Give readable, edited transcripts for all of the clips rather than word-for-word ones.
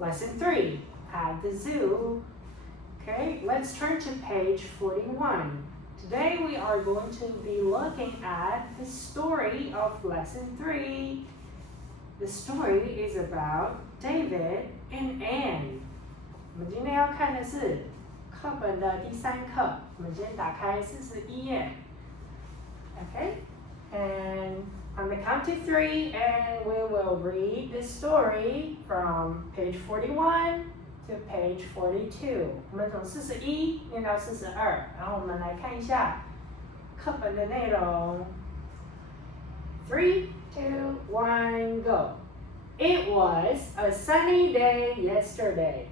Lesson 3, at the zoo. Okay, let's turn to page 41. Today we are going to be looking at the story of lesson 3. The story is about David and Anne. 我们今天要看的是课本的第3课。我们先打开41页。Okay, and on the count to 3, and we will read the story from page 41 to page 42. 我们从41念到42，然后我们来看一下课本的内容。3, 2, 1, go. It was a sunny day yesterday.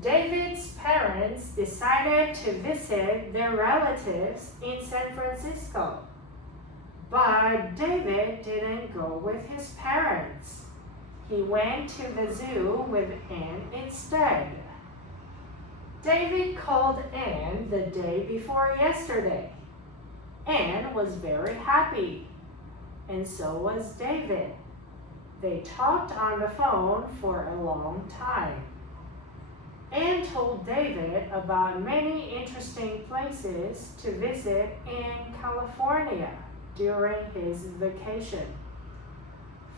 David's parents decided to visit their relatives in San Francisco. But David didn't go with his parents. He went to the zoo with Anne instead. David called Anne the day before yesterday. Anne was very happy, and so was David. They talked on the phone for a long time. Anne told David about many interesting places to visit in California during his vacation.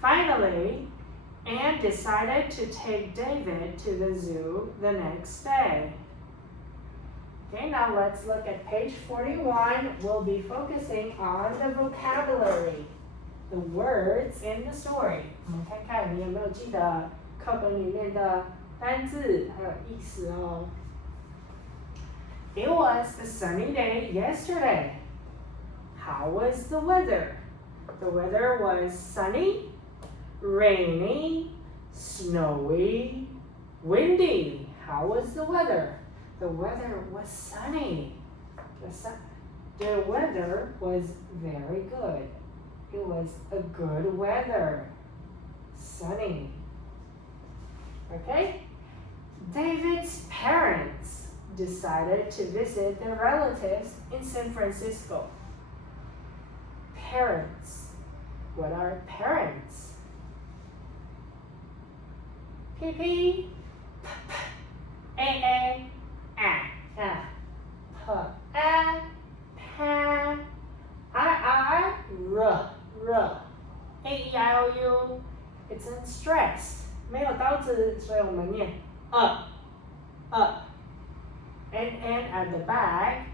Finally, Anne decided to take David to the zoo the next day. Okay, now let's look at page 41. We'll be focusing on the vocabulary, the words in the story. 我们看看你有没有记得课本里面的单字还有意思哦。It was a sunny day yesterday. How was the weather? The weather was sunny, rainy, snowy, windy. How was the weather? The weather was sunny. The weather was very good. It was a good weather. Sunny. Okay? David's parents decided to visit their relatives in San Francisco. Parents. What are parents? P, P, P, P, A, A, A, P, A, P, I, I, R, R, A, E, I, O, U. It's unstressed. 没有刀子，所以我们念 and at the back,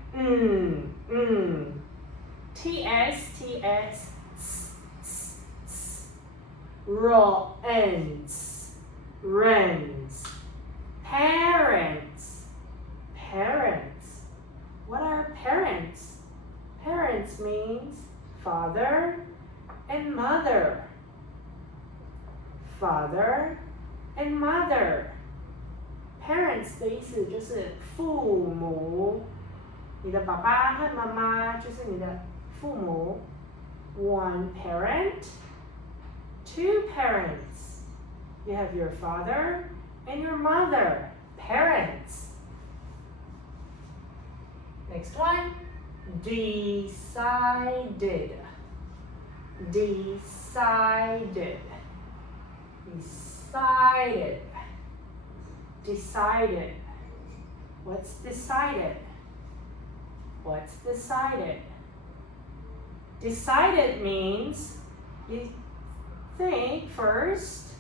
T, S, T, S, S, S, S, ends, rents, parents, parents. What are parents? Parents means father and mother. Father and mother. Parents 的意思就是父母，你的爸爸和妈妈就是你的父母。One parent, two parents. You have your father and your mother. Parents. Next one. Decided. Decided. Decided. Decided. What's decided? What's decided? Decided means you think first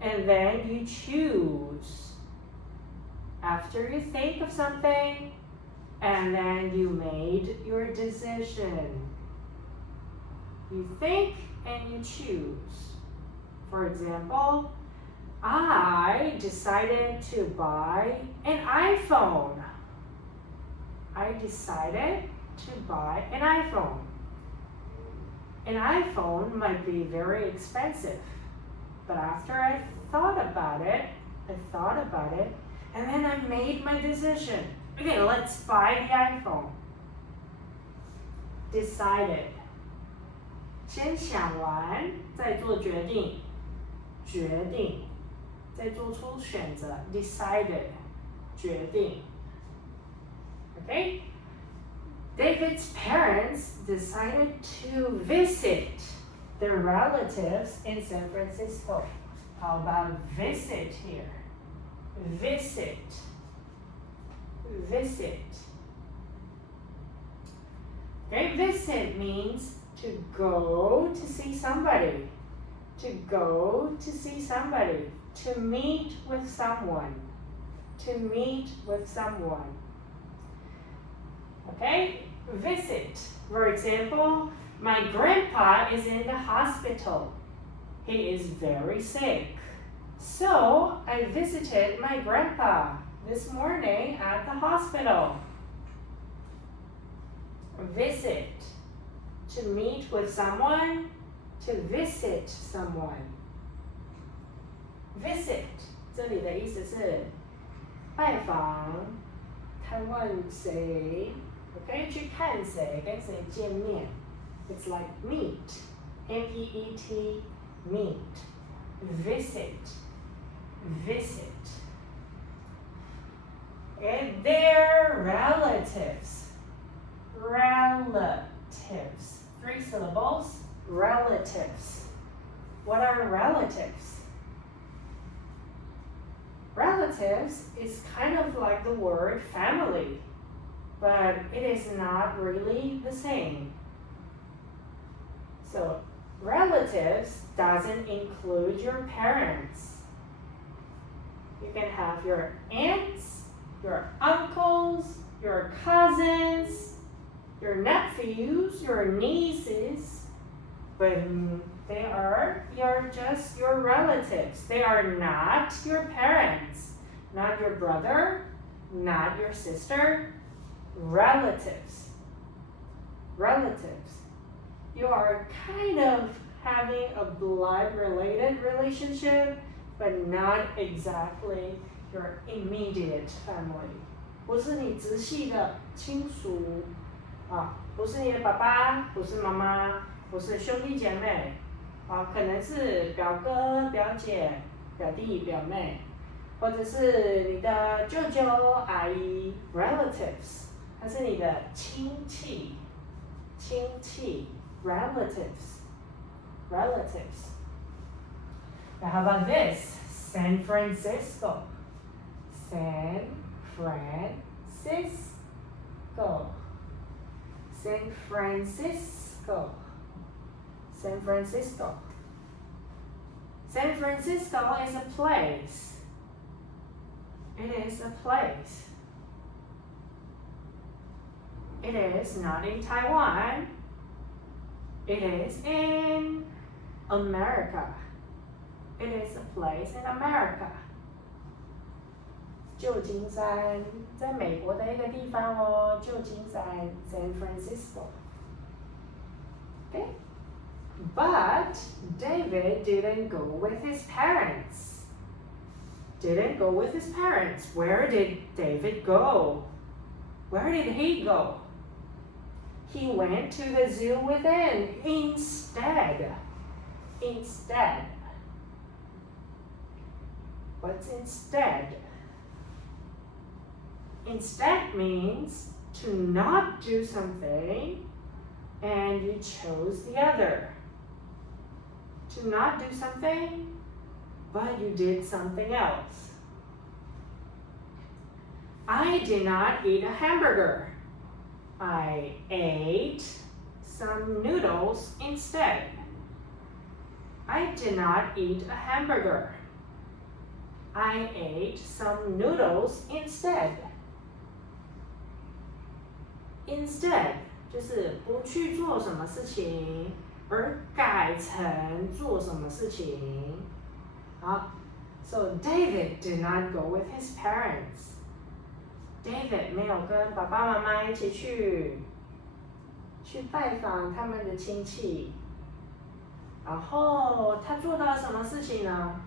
and then you choose. After you think of something and then you made your decision. You think and you choose. For example, I decided to buy an iPhone. I decided to buy an iPhone. An iPhone might be very expensive, but after I thought about it, and then I made my decision. Okay, let's buy the iPhone. Decided. 先想完，再做决定。决定，再做出选择。Decided. 决定。Okay? David's parents decided to visit their relatives in San Francisco. How about visit here? visit, visit. Okay, visit means to go to see somebody, to go to see somebody, to meet with someone, to meet with someone. Okay, visit. For example, my grandpa is in the hospital. He is very sick. So I visited my grandpa this morning at the hospital. Visit, to meet with someone, to visit someone. Visit 这里的意思是拜访、探问谁 ，OK， 去看谁，跟谁见面。It's like meet, M-E-E-T, meet, visit, visit. And they're relatives, relatives. 3 syllables, relatives. What are relatives? Relatives is kind of like the word family, but it is not really the same. So, relatives doesn't include your parents. You can have your aunts, your uncles, your cousins, your nephews, your nieces, but they are just your relatives. They are not your parents, not your brother, not your sister. Relatives. Relatives. You are kind of having a blood-related relationship, but not exactly your immediate family. 不是你直系的亲属啊，不是你的爸爸，不是妈妈，不是兄弟姐妹。啊，可能是表哥、表姐、表弟、表妹，或者是你的舅舅、阿姨 （relatives）， 它是你的亲戚，亲戚 （relatives），relatives。Now how about this? San Francisco, San Francisco, San Francisco. San Francisco. San Francisco is a place. It is a place. It is not in Taiwan. It is in America. It is a place in America. 旧金山在美国的一个地方哦，旧金山 San Francisco. Okay? But David didn't go with his parents. Didn't go with his parents. Where did David go? Where did he go? He went to the zoo with them instead. Instead. What's instead? Instead means to not do something and you chose the other. To not do something, but you did something else. I did not eat a hamburger. I ate some noodles instead. I did not eat a hamburger. I ate some noodles instead. Instead 就是不去做什么事情，而改成做什么事情。好 ，So David did not go with his parents. David 没有跟爸爸妈妈一起去拜访他们的亲戚。然后他做到了什么事情呢？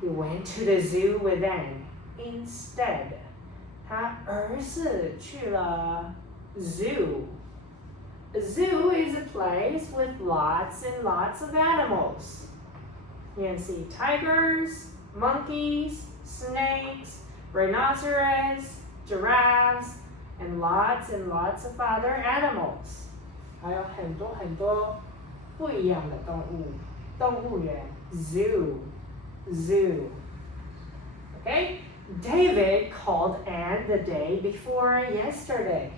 He went to the zoo with them instead. 他而是去了 zoo. A zoo is a place with lots and lots of animals. You can see tigers, monkeys, snakes, rhinoceros, giraffes, and lots of other animals. 还有很多很多不一样的动物，动物园 zoo. Okay? David called Anne the day before yesterday.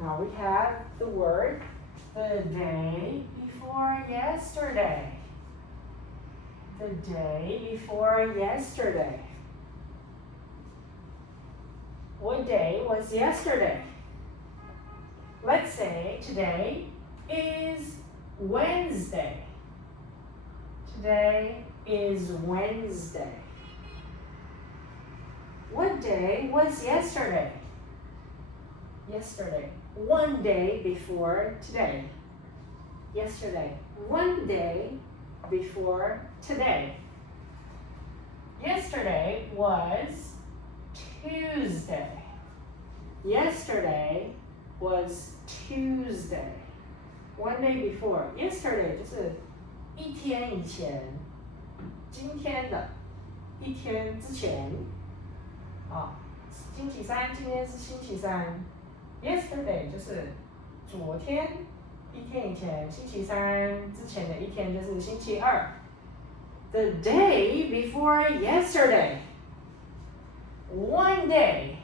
Now we have the word the day before yesterday. The day before yesterday. What day was yesterday? Let's say today is Wednesday. Today is Wednesday. What day was yesterday? Yesterday. One day before today. Yesterday. One day before today. Yesterday was Tuesday. Yesterday was Tuesday. One day before. Yesterday 就是一天以前，今天的一天之前。星期三，今天是星期三。Yesterday 就是昨天，一天以前，星期三之前的一天就是星期二。The day before yesterday. One day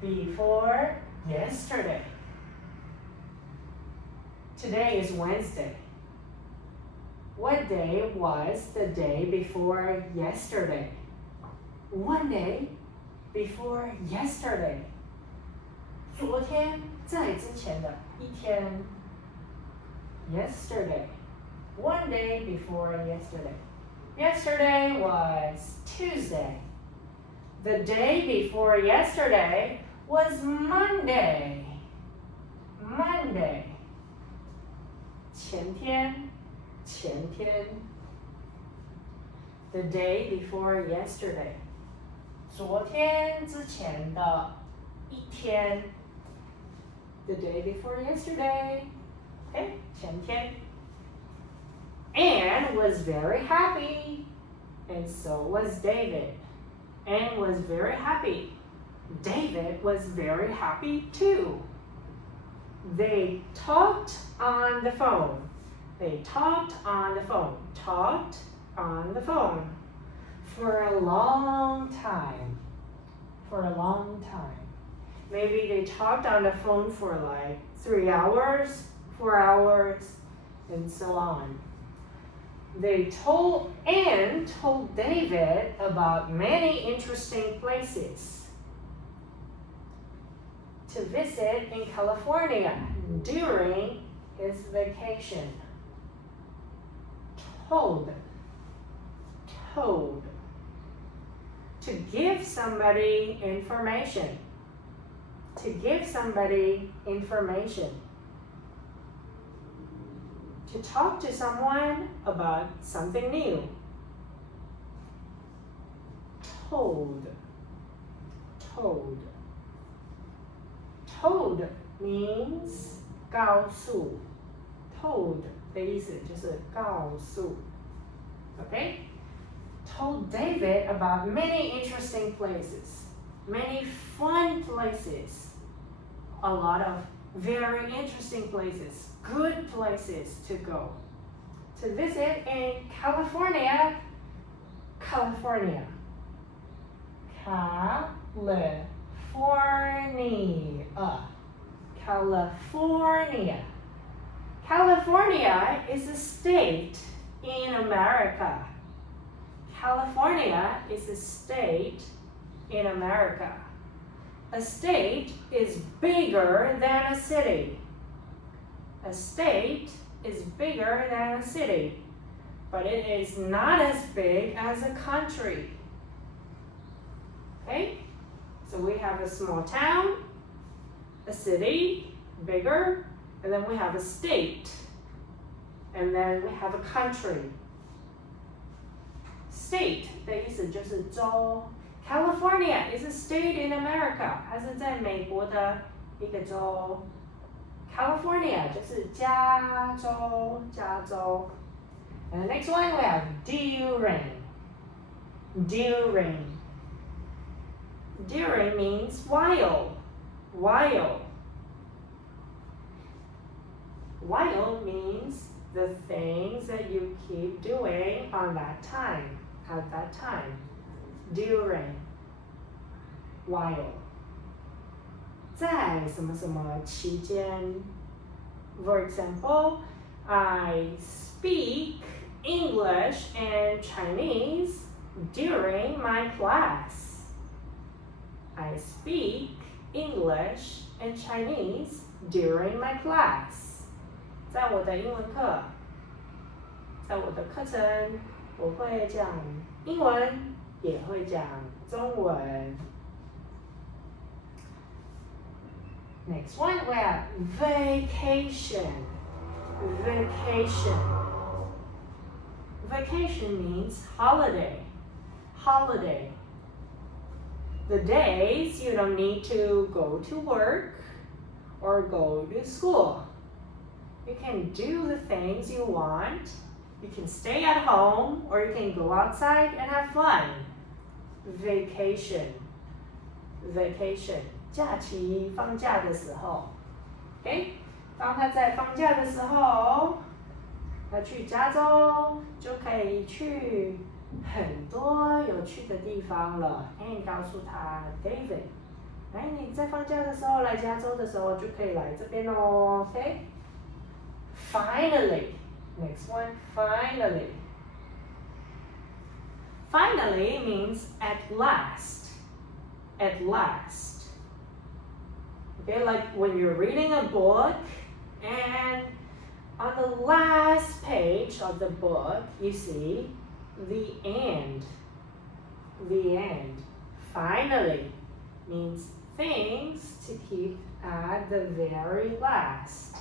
before yesterday. Today is Wednesday. What day was the day before yesterday? One day before yesterday. 昨天在之前的一天。Yesterday. One day before yesterday. Yesterday was Tuesday. The day before yesterday was Monday. Monday. 前天。The day before yesterday. 昨天之前的一天。The day before yesterday. Okay, 前天。Anne was very happy, and so was David. Anne was very happy. David was very happy too. They talked on the phone. They talked on the phone. Talked on the phone for a long time. For a long time. Maybe they talked on the phone for like 3 hours, 4 hours, and so on. Anne told David about many interesting places to visit in California during his vacation. Told. To give somebody information. To give somebody information. To talk to someone about something new. Told. Told means 告诉。Told 的意思就是告诉。Okay? Told David about many interesting places. Many fun places. A lot of very interesting places. Good places to go. To visit in California. California. California. California is a state in America. California is a state in America. A state is bigger than a city. A state is bigger than a city, but it is not as big as a country. Okay? So we have a small town, a city, bigger, and then we have a state, and then we have a country. State 的意思就是州。California is a state in America. 它是在美国的一个州。California 就是加州。And the next one we have during. During means while. While means the things that you keep doing on that time. At that time. During. while 在什么什么期间 For example, I speak English and Chinese during my class. I speak English and Chinese during my class. 在我的英文课，在我的课程，我会讲英文，也会讲中文。Next one, we have vacation. Vacation. Vacation means holiday. Holiday. The days you don't need to go to work or go to school. You can do the things you want. You can stay at home or you can go outside and have fun. Vacation. Vacation. 假期放假的时候 ，OK， 当他在放假的时候，他去加州就可以去很多有趣的地方了。你告诉他 ，David， 来你在放假的时候来加州的时候就可以来这边哦 ，OK。Finally, next one, finally. Finally means at last. At last. Okay, like when you're reading a book and on the last page of the book you see the end. The end. Finally means things to keep at the very last.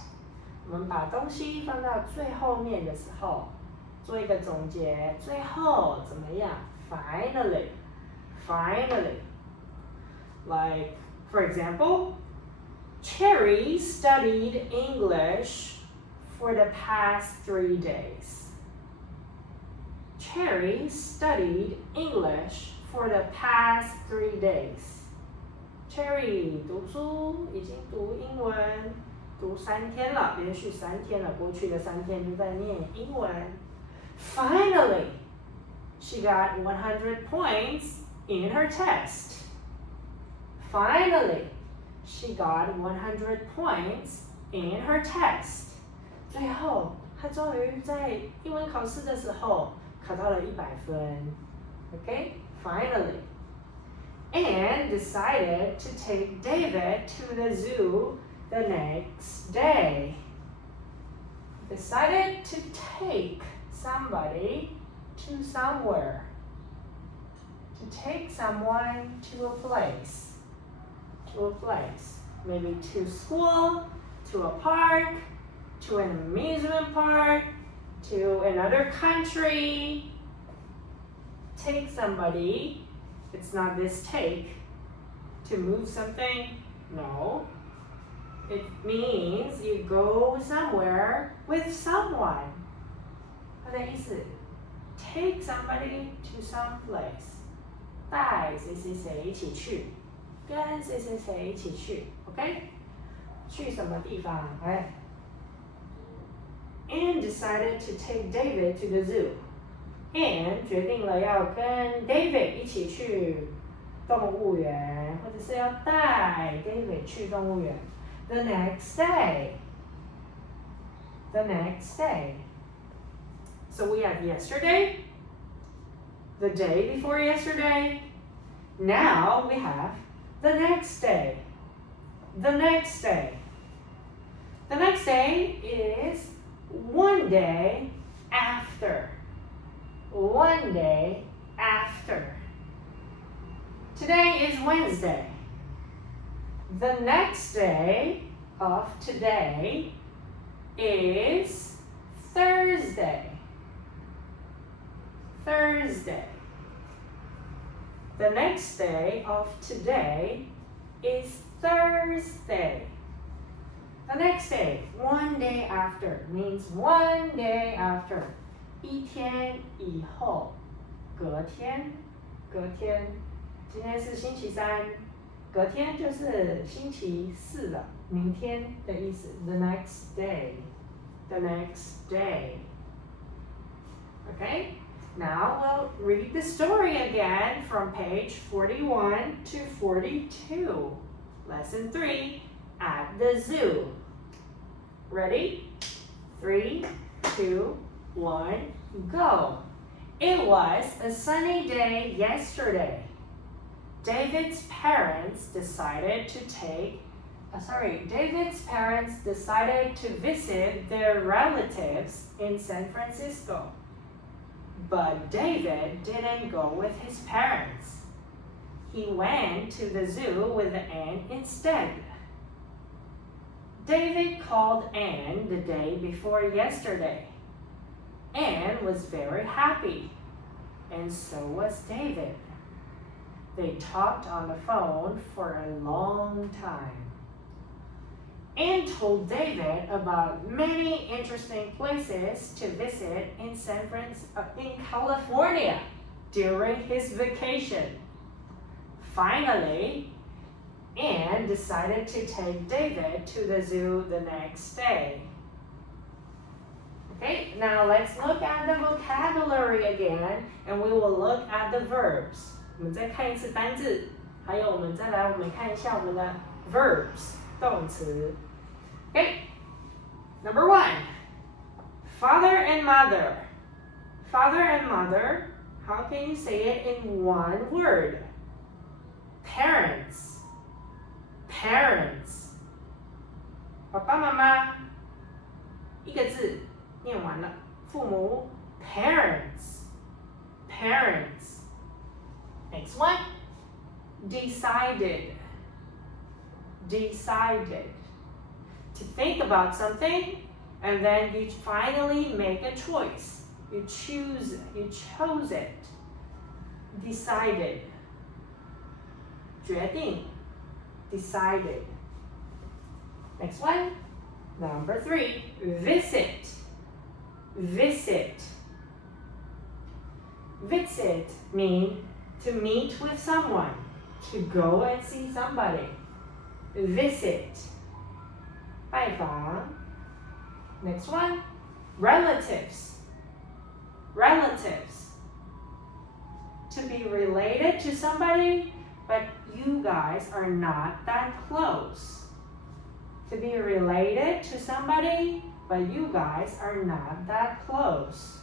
我们把东西放到最后面的时候，做一个总结，最后怎么样 ？Finally, finally. Like, for example, Cherry studied English for the past 3 days. Cherry studied English for the past 3 days. Cherry 读书已经读英文读3天了，连续3天了，过去的3天都在念英文。Finally, she got 100 points in her test. Finally, she got 100 points in her test. 最后，她终于在英文考试的时候考到了100分。Okay, finally. And decided to take David to the zoo the next day. Decided to take somebody to somewhere. To take someone to a place. To a place. Maybe to school, to a park, to an amusement park, to another country. Take somebody. It's not this take. To move something. No. It means you go somewhere with someone. 它的意思 take somebody to some place. 带谁谁谁一起去，跟谁谁谁一起去 ，OK？ 去什么地方？哎 ，and decided to take David to the zoo. And 决定了要跟 David 一起去动物园，或者是要带 David 去动物园。The next day. The next day. So we have yesterday, the day before yesterday. Now we have the next day. The next day. The next day is one day after. One day after. Today is Wednesday. The next day of today is Thursday. Thursday. The next day of today is Thursday. The next day, one day after, means one day after. 一天以后，隔天，隔天。今天是星期三，隔天就是星期四了，明天的意思。The next day, the next day. Okay? Now we'll read the story again from page 41 to 42. Lesson 3, at the zoo. Ready? 3, 2, 1, go. It was a sunny day yesterday. David's parents decided to visit their relatives in San Francisco. But David didn't go with his parents. He went to the zoo with Anne instead. David called Anne the day before yesterday. Anne was very happy, and so was David. They talked on the phone for a long time. Anne told David about many interesting places to visit in California during his vacation. Finally, Anne decided to take David to the zoo the next day. Okay, now let's look at the vocabulary again, and we will look at the verbs. 我们再看一次单字，还有我们看一下我们的 verbs 动词。Okay, number 1, father and mother. Father and mother, how can you say it in one word? Parents. Parents. 爸爸妈妈，一个字念完了。父母 parents. Parents. Next one, decided. Decided. To think about something and then you finally make a choice. You chose it. Decided. 决定 decided. Next one, number 3, visit. Visit. Visit means to meet with someone, to go and see somebody. Visit. 拜访. Next one, relatives. Relatives. To be related to somebody, but you guys are not that close. To be related to somebody, but you guys are not that close.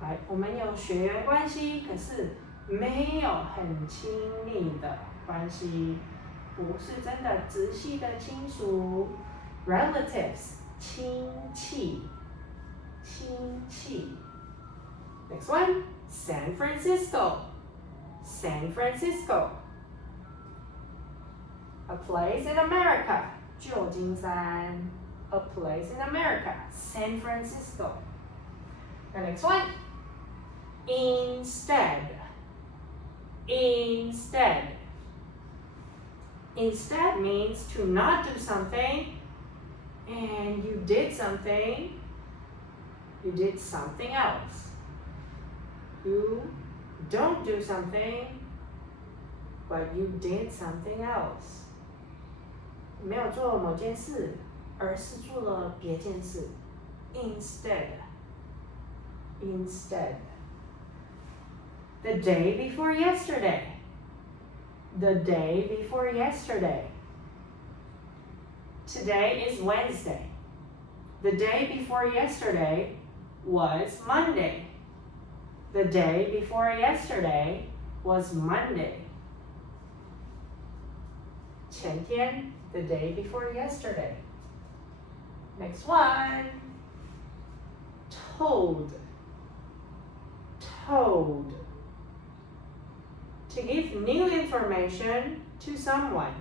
来，我们有血缘关系，可是没有很亲密的关系，不是真的直系的亲属。Relatives， 亲戚，亲戚。Next one, San Francisco. San Francisco. A place in America. 旧金山。A place in America. San Francisco. The next one, instead. Instead. Instead means to not do something and you did something else. You don't do something, but you did something else. 没有做某件事，而是做了别件事。Instead. Instead. The day before yesterday. The day before yesterday. Today is Wednesday. The day before yesterday was Monday. The day before yesterday was Monday. 前天 the day before yesterday. Next one. Told. Told. To give new information to someone.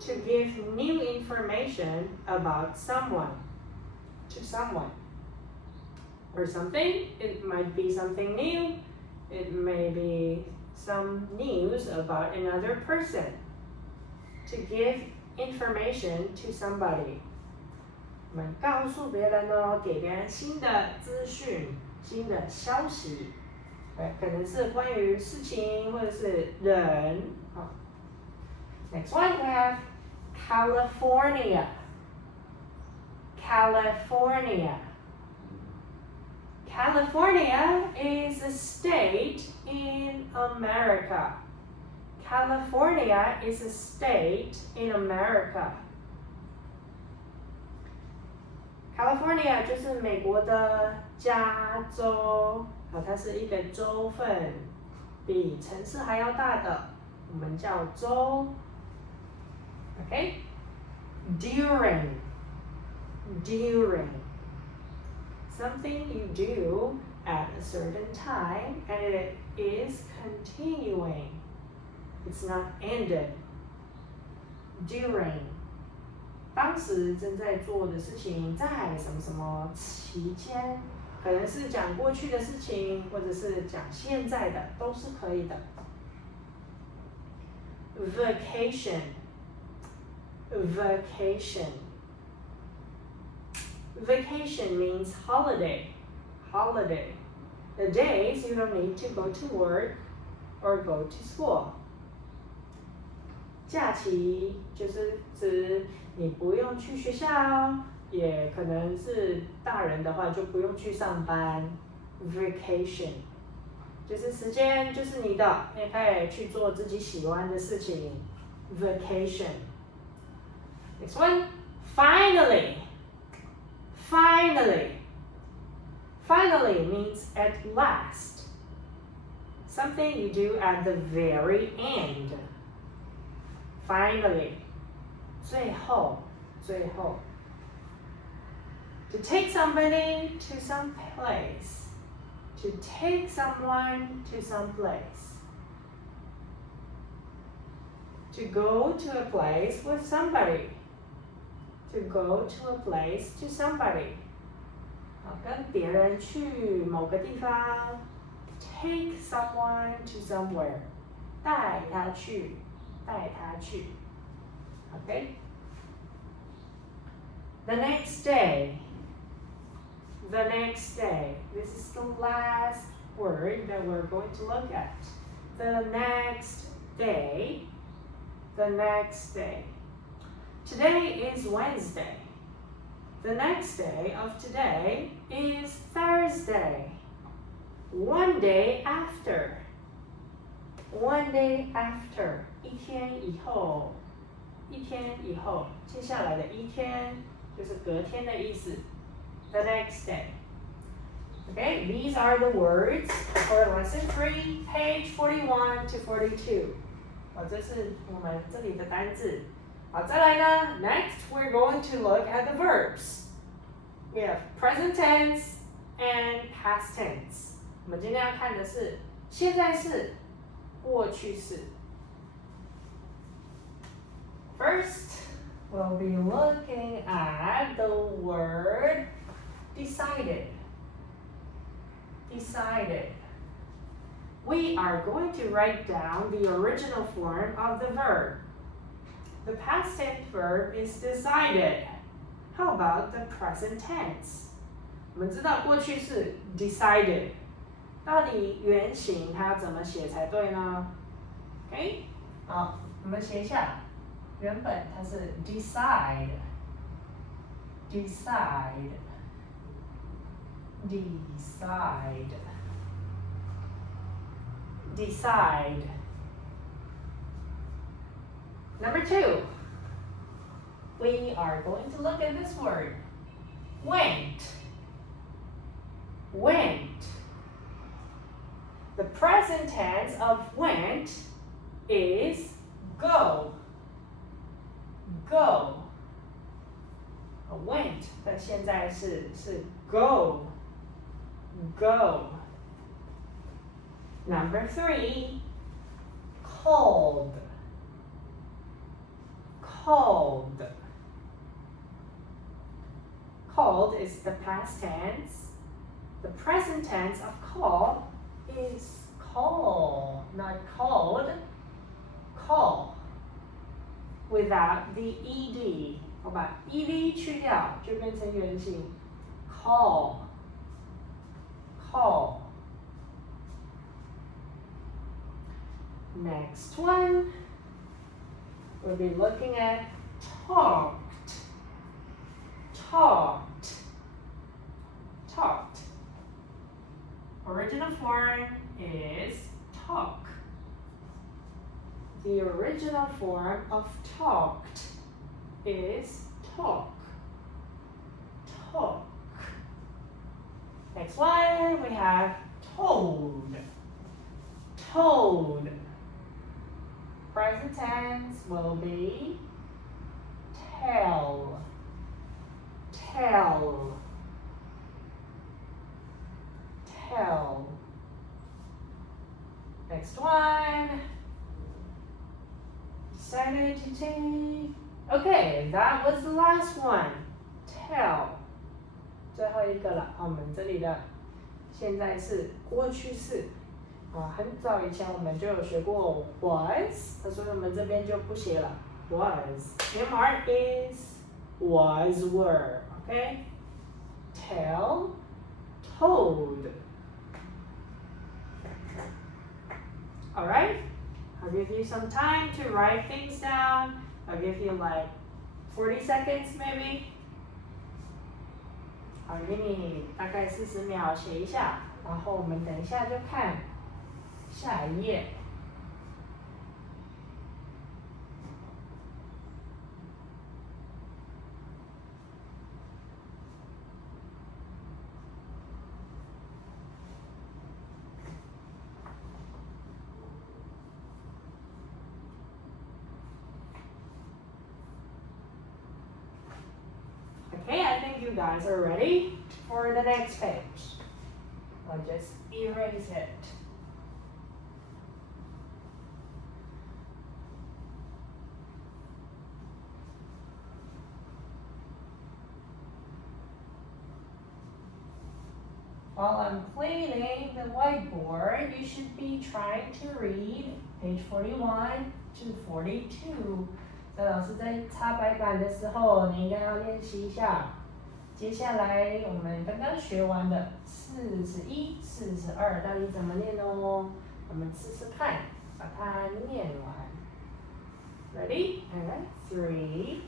To give new information about someone. To someone. Or something. It might be something new. It may be some news about another person. To give information to somebody. 我们告诉别人哦，给别人新的资讯、新的消息，可能是关于事情或者是人。好 Next one we have California. California. California is a state in America. California is a state in America. California 就是美国的加州，它是一个州份，比城市还要大的，我们叫州。Okay? During. Something you do at a certain time and it is continuing. It's not ended. During. 当时正在做的事情，在什么什么期间，可能是讲过去的事情，或者是讲现在的，都是可以的。Vacation. Vacation means holiday. The days you don't need to go to work or go to school. 假期就是指你不用去学校，也可能是大人的话就不用去上班。Vacation 就是时间就是你的，你可以去做自己喜欢的事情。Vacation. Next one. Finally means at last. Something you do at the very end. Finally. 最后 To take somebody to some place. To take someone to some place. To go to a place with somebody. To go to a place to somebody. 跟别人去某个地方。Take someone to somewhere. 带他去。Okay? The next day. This is the last word that we're going to look at. The next day. Today is Wednesday. The next day of today is Thursday. One day after. 一天以后，接下来的一天就是隔天的意思。The next day. Okay, these are the words for lesson 3, page 41 to 42. 这是我们这里的单字。好，再来呢 ，next we're going to look at the verbs. We have present tense and past tense. 我们今天要看的是现在式、过去式。First, we'll be looking at the word decided. We are going to write down the original form of the verb. The past tense verb is decided. How about the present tense? 我们知道过去式 decided. 到底原型它要怎么写才对呢 ？OK， 好，我们写一下。原本它是 decide. Number 2, we are going to look at this word. Went. The present tense of went is go. Went 的现在式是 go. Number 3, called. Called is the past tense. The present tense of call is call, not called. Call. Without the ed. 我把 ed 去掉，就变成原形 call. Next one, we'll be looking at talked. original form is talk. The original form of talked is talk. Talk. Next one, we have told. Told. Present tense will be tell. Tell. Tell. Next one. Decided to take. Okay, that was the last one. Tell. 最后一个了，我们这里的现在是过去式。很早以前我们就有学过 was， 所以我们这边就不写了 was。MR is was were， OK？ Tell, told. All right? I'll give you some time to write things down. I'll give you like 40 seconds maybe. 好，给你大概40秒写一下，然后我们等一下就看下一页。Okay, I think you guys are ready for the next page. I'll just erase it. While I'm cleaning the whiteboard, you should be trying to read page 41 to 42. 这老师在擦白板的时候，你应该要练习一下。接下来我们刚刚学完的41、42到底怎么念哦？我们试试看，把它念完。Ready? And 3,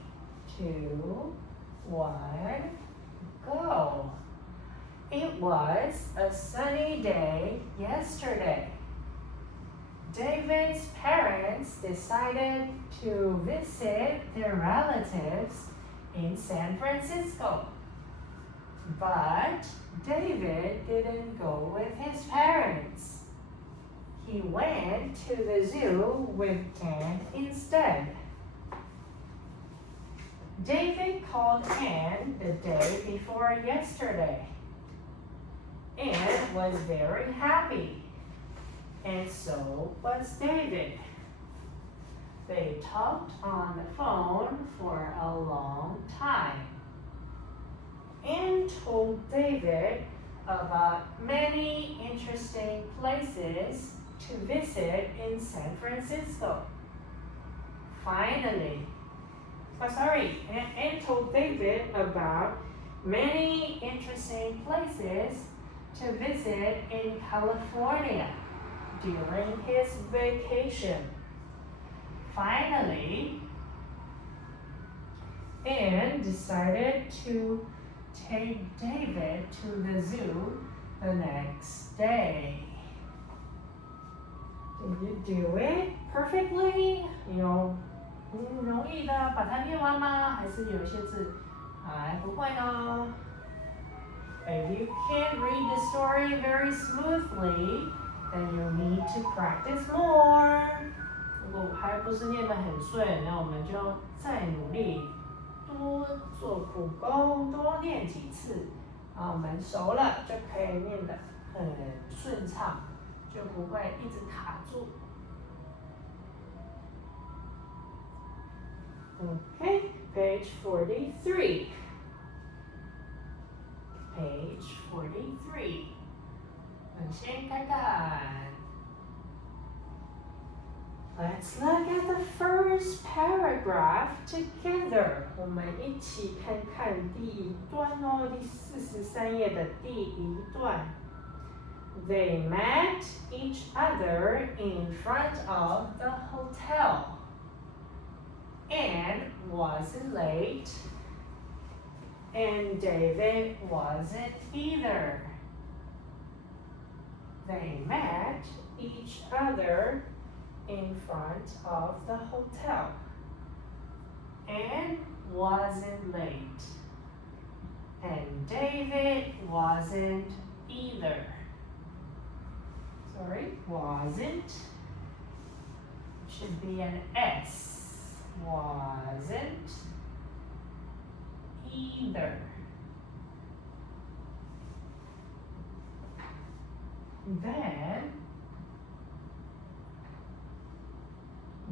2, 1, go. It was a sunny day yesterday. David's parents decided to visit their relatives in San Francisco. But David didn't go with his parents. He went to the zoo with Anne instead. David called Anne the day before yesterday. Anne was very happy, and so was David. They talked on the phone for a long time. Anne told David about many interesting places to visit in San Francisco. Finally, Anne told David about many interesting places to visit in California during his vacation. Finally, Anne decided to take David to the zoo the next day. Did you do it perfectly? 有容易的把它念完吗？还是有些字还不会呢？ If you can't read the story very smoothly, then you need to practice more. 如果还不是念得很顺，那我们就再努力，多做苦工，多念几次，然后我们熟了就可以念得很顺畅，就不会一直卡住。Okay, page 43. Page 43. 我们先看看。Let's look at the first paragraph together. 我们一起看看第一段哦，第43页的第一段。They met each other in front of the hotel. Anne wasn't late, and David wasn't either. They met each other in front of the hotel. Anne wasn't late. And David wasn't either. Sorry, wasn't. Should be an S. Wasn't either. Then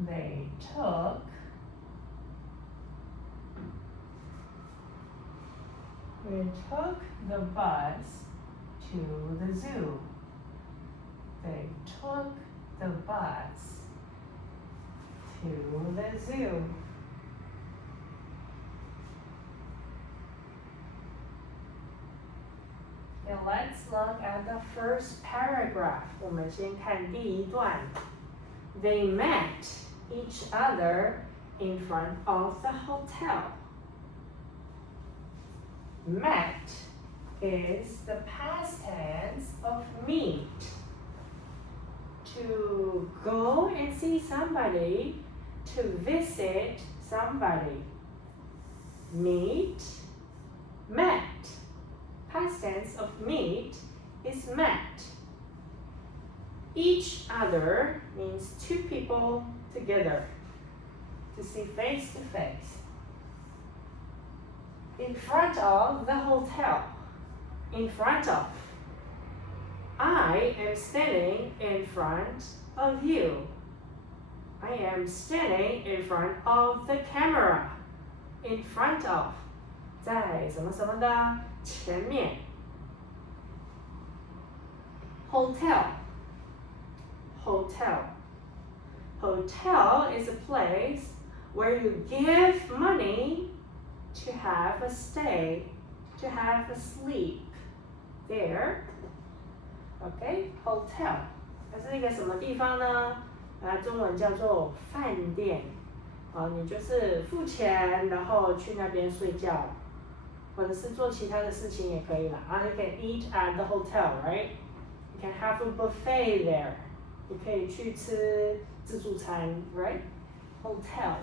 they took the bus to the zoo. They took the bus to the zoo. Now let's look at the first paragraph. 我们先看第一段。They met each other in front of the hotel. Met is the past tense of meet. To go and see somebody, to visit somebody. Meet, met. Past tense of meet is met. Each other means two people together to see face to face. In front of the hotel. In front of. I am standing in front of you. I am standing in front of the camera. In front of. 在什么什么的前面。Hotel. Hotel. Hotel is a place where you give money to have a stay, to have a sleep there. Okay, hotel. 它是一个什么地方呢？中文叫做饭店。你就是付钱，然后去那边睡觉，或者是做其他的事情也可以啦。You can eat at the hotel, right? You can have a buffet there. 你可以去吃自助餐 right? Hotel,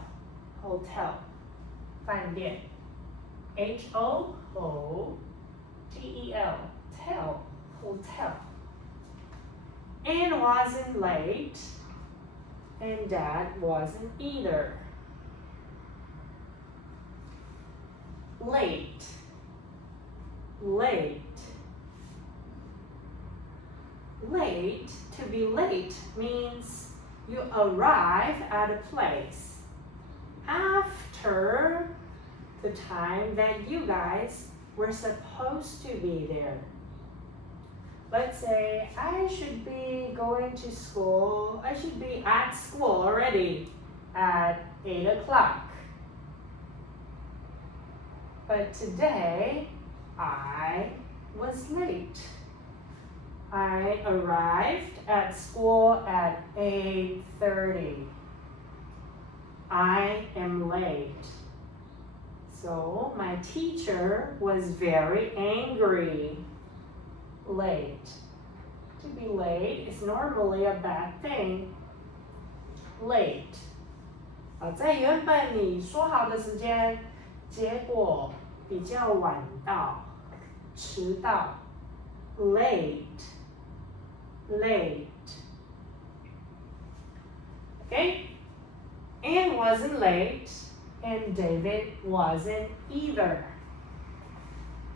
hotel, 饭店 H-O-O-T-E-L, tel, hotel. Anne wasn't late, and Dad wasn't either. Late, late. Late, to be late means you arrive at a place after the time that you guys were supposed to be there. Let's say I should be going to school, I should be at school already at 8 o'clock. But today, I was late. I arrived at school at 8:30. I am late. So my teacher was very angry. Late. To be late is normally a bad thing. Late. 在原本你说好的时间，结果比较晚到，迟到。Late. Late. Okay? Anne wasn't late, and David wasn't either.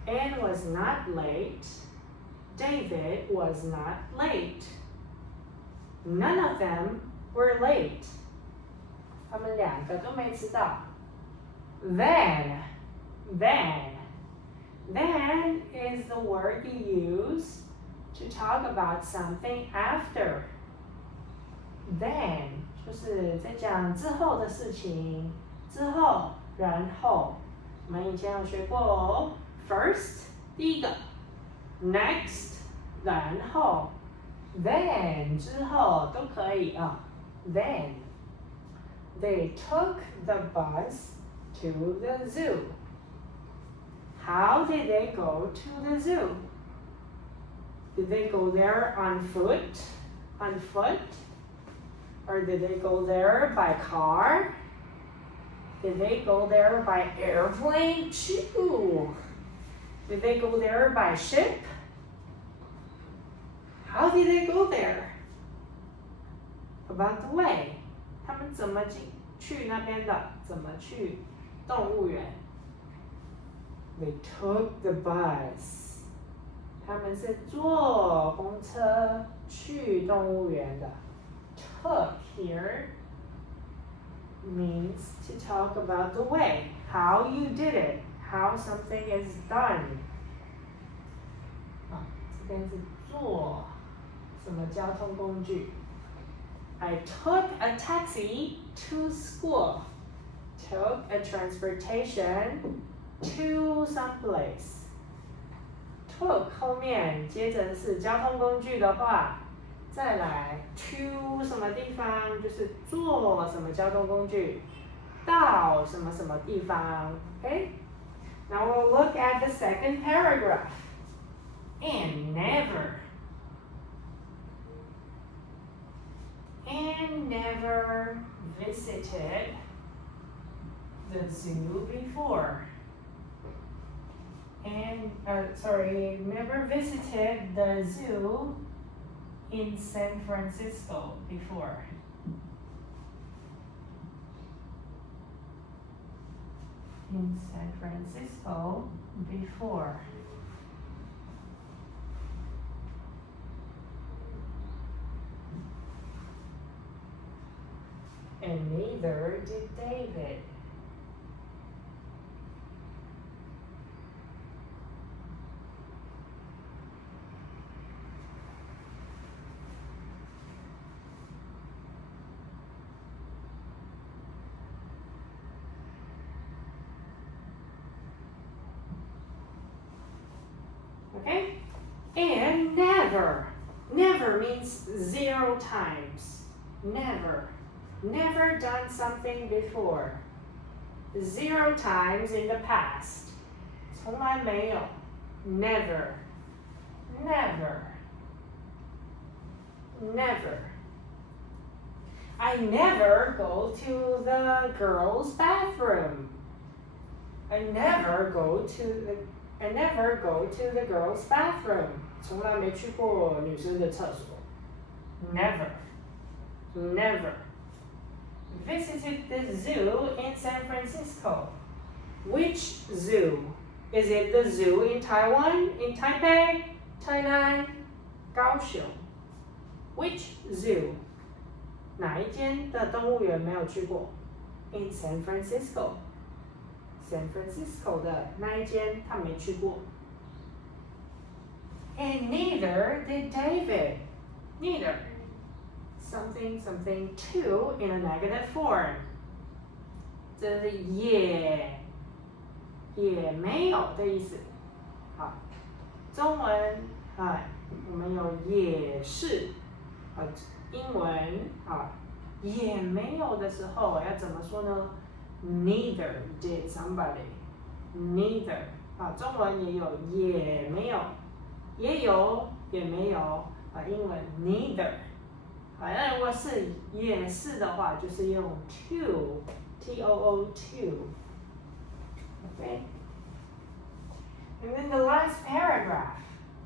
Anne was not late. David was not late. None of them were late. 他们两个都没迟到。Then is the word you use to talk about something after. Then 就是在讲之后的事情，之后，然后。我们以前有学过哦 ，first 第一个 ，next 然后 ，then 之后都可以啊。Then they took the bus to the zoo. How did they go to the zoo? Did they go there on foot? On foot? Or did they go there by car? Did they go there by airplane? Choo. Did they go there by ship? How did they go there? About the way. 他们怎么去那边的？怎么去动物园？ They took the bus. 他们是坐公车去动物园的。Took here means to talk about the way, how you did it, how something is done. 这边是坐什么交通工具？ I took a taxi to school. Took a transportation to some place. Took 后面接着是交通工具的话，再来 to 什么地方就是坐什么交通工具，到什么什么地方。Okay? Now we'll look at the second paragraph. And never visited the zoo before. Never visited the zoo in San Francisco before. In San Francisco before. And neither did David. Okay? And never. Never means 0 times. Never. Never done something before. 0 times in the past. 从来没有. Never. Never. Never. I never go to the girls' bathroom. I never go to the girls' bathroom. 从来没去过女生的厕所. Never. Never. Visited the zoo in San Francisco. Which zoo? Is it the zoo in Taiwan, in Taipei, Tainan, Kaohsiung? Which zoo? 哪一间的动物园没有去过 ？In San Francisco. San Francisco 的那一间他没去过。And neither did David. Neither. Something something to in a negative form. 这是也没有的意思。好，中文我们有也是，英文也没有的时候要怎么说呢 ？Neither did somebody. Neither 中文也有也没有，也有也没有英文 neither。那如果是也是的话，就是用 to, T-O-O, okay? And then the last paragraph,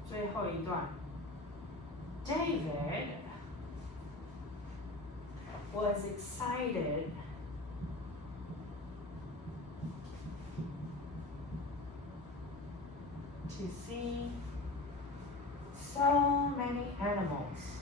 最后一段 David was excited to see so many animals.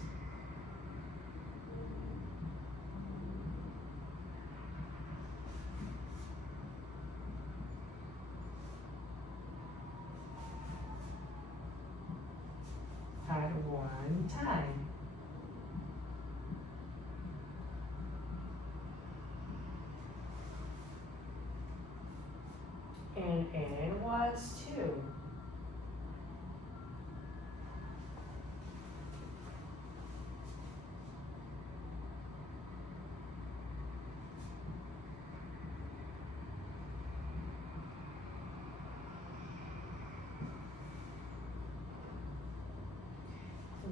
At one time. And Anne was too.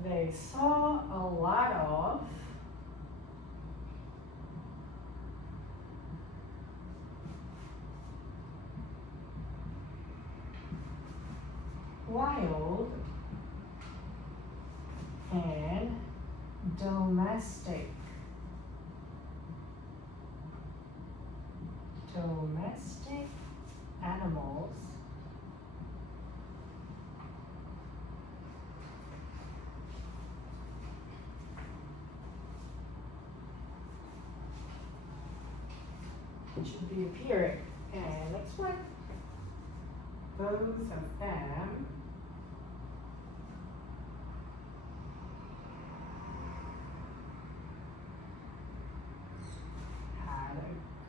They saw a lot of wild and domestic animals should be appearing. And next one. Both of them had a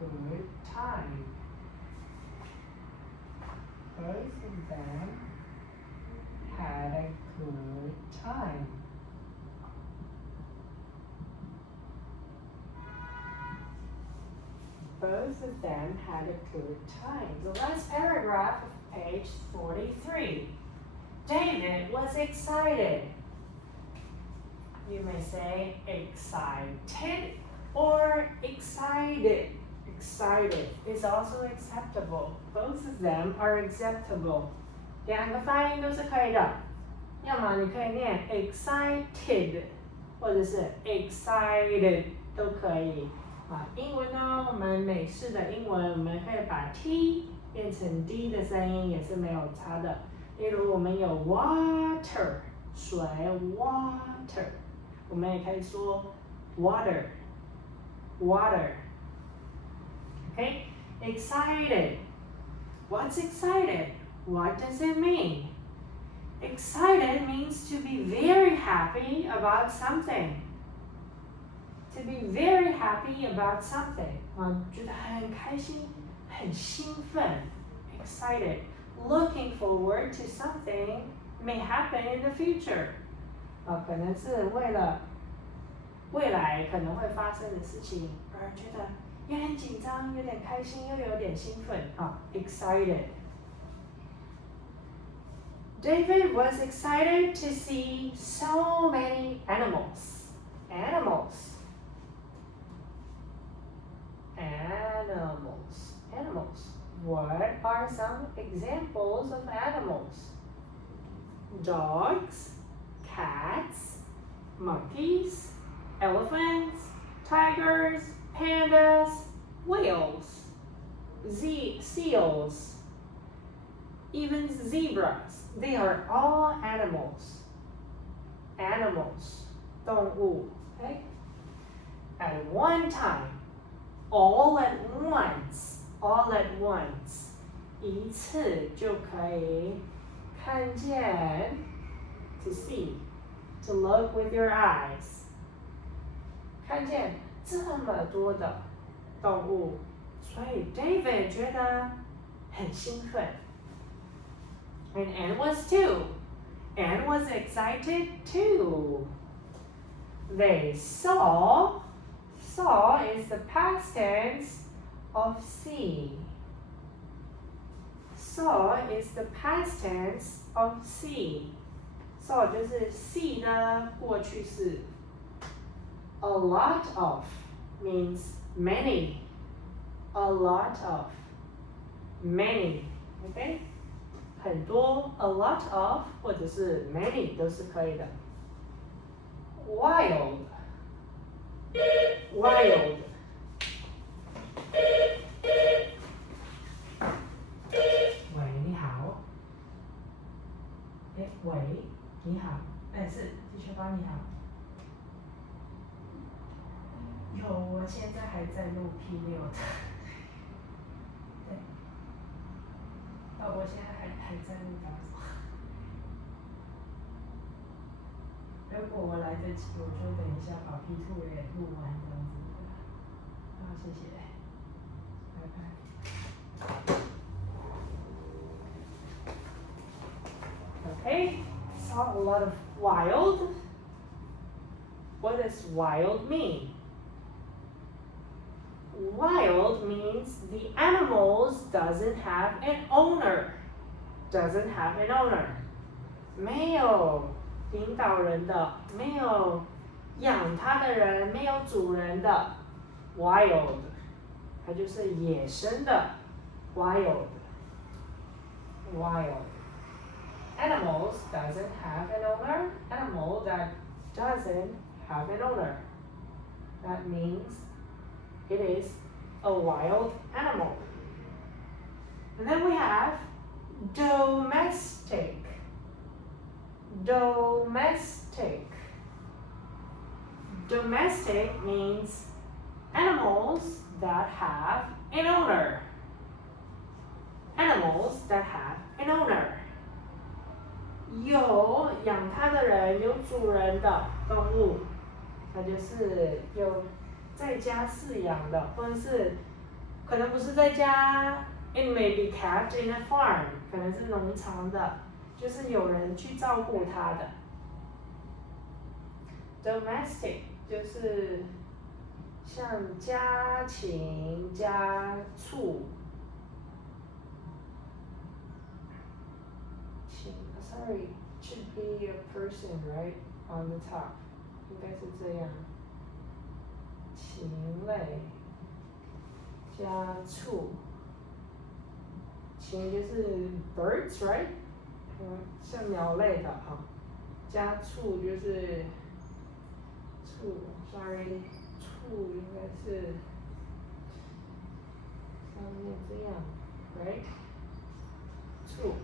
good time. Both of them had a good time. Both of them had a good time. The last paragraph of page 43. David was excited. You may say excited or excited. Excited is also acceptable. Both of them are acceptable. 两个发音都是可以的。要么你可以念 excited， 或者是 excited 都可以。英文呢，我们美式的英文，我们可以把 t 变成 d 的声音，也是没有差的。例如，我们有 water 水 water， 我们也可以说 water water。Okay, excited. What's excited? What does it mean? Excited means to be very happy about something. To be very happy about something. 觉得很开心，很兴奋 excited. Looking forward to something may happen in the future. 可能是为了未来可能会发生的事情而觉得有点紧张，有点开心，又有点兴奋excited. David was excited to see so many animals. Animals. What are some examples of animals? Dogs, cats, monkeys, elephants, tigers, pandas, whales, seals, even zebras. They are all animals. Animals. 动物. Okay? At one time. All at once. All at once. 一次就可以看见 to see. To look with your eyes. 看见这么多的动物，所以 David 觉得很兴奋。And Anne was too. Anne was excited too. They saw is the past tense of see. Saw is the past tense of see. Saw 就是 see 的过去式。A lot of means many. A lot of. Many. Okay? 很多 a lot of 或者是 many 都是可以的。Wild. Wild.喂，你好。喂，你好。是，地球爸你好。有，我现在还在录 P6的。对。我现在还在录当中。如果我来得及，我就等一下把 P2 也录完这样子。好，谢谢，拜拜。Okay, saw a lot of wild. What does wild mean? Wild means the animals doesn't have an owner. Doesn't have an owner. 没有引导人的，没有养它的人，没有主人的 wild， 它就是野生的 wild。Animals doesn't have an owner. Animal that doesn't have an owner. That means it is a wild animal. And then we have domestic. Domestic means animals that have an owner. Animals that have an owner. 有养它的人，有主人的动物，它就是有在家饲养的，或者是可能不是在家 ，it may be kept in a farm， 可能是农场的，就是有人去照顾它的。Domestic 就是像家禽、家畜。Sorry, it should be a person, right? On the top. 应该是这样。禽类、家畜。禽就是 birds, right? 像鸟类的哈。家畜就是，sorry, 畜应该是上面这样 ，right? 畜。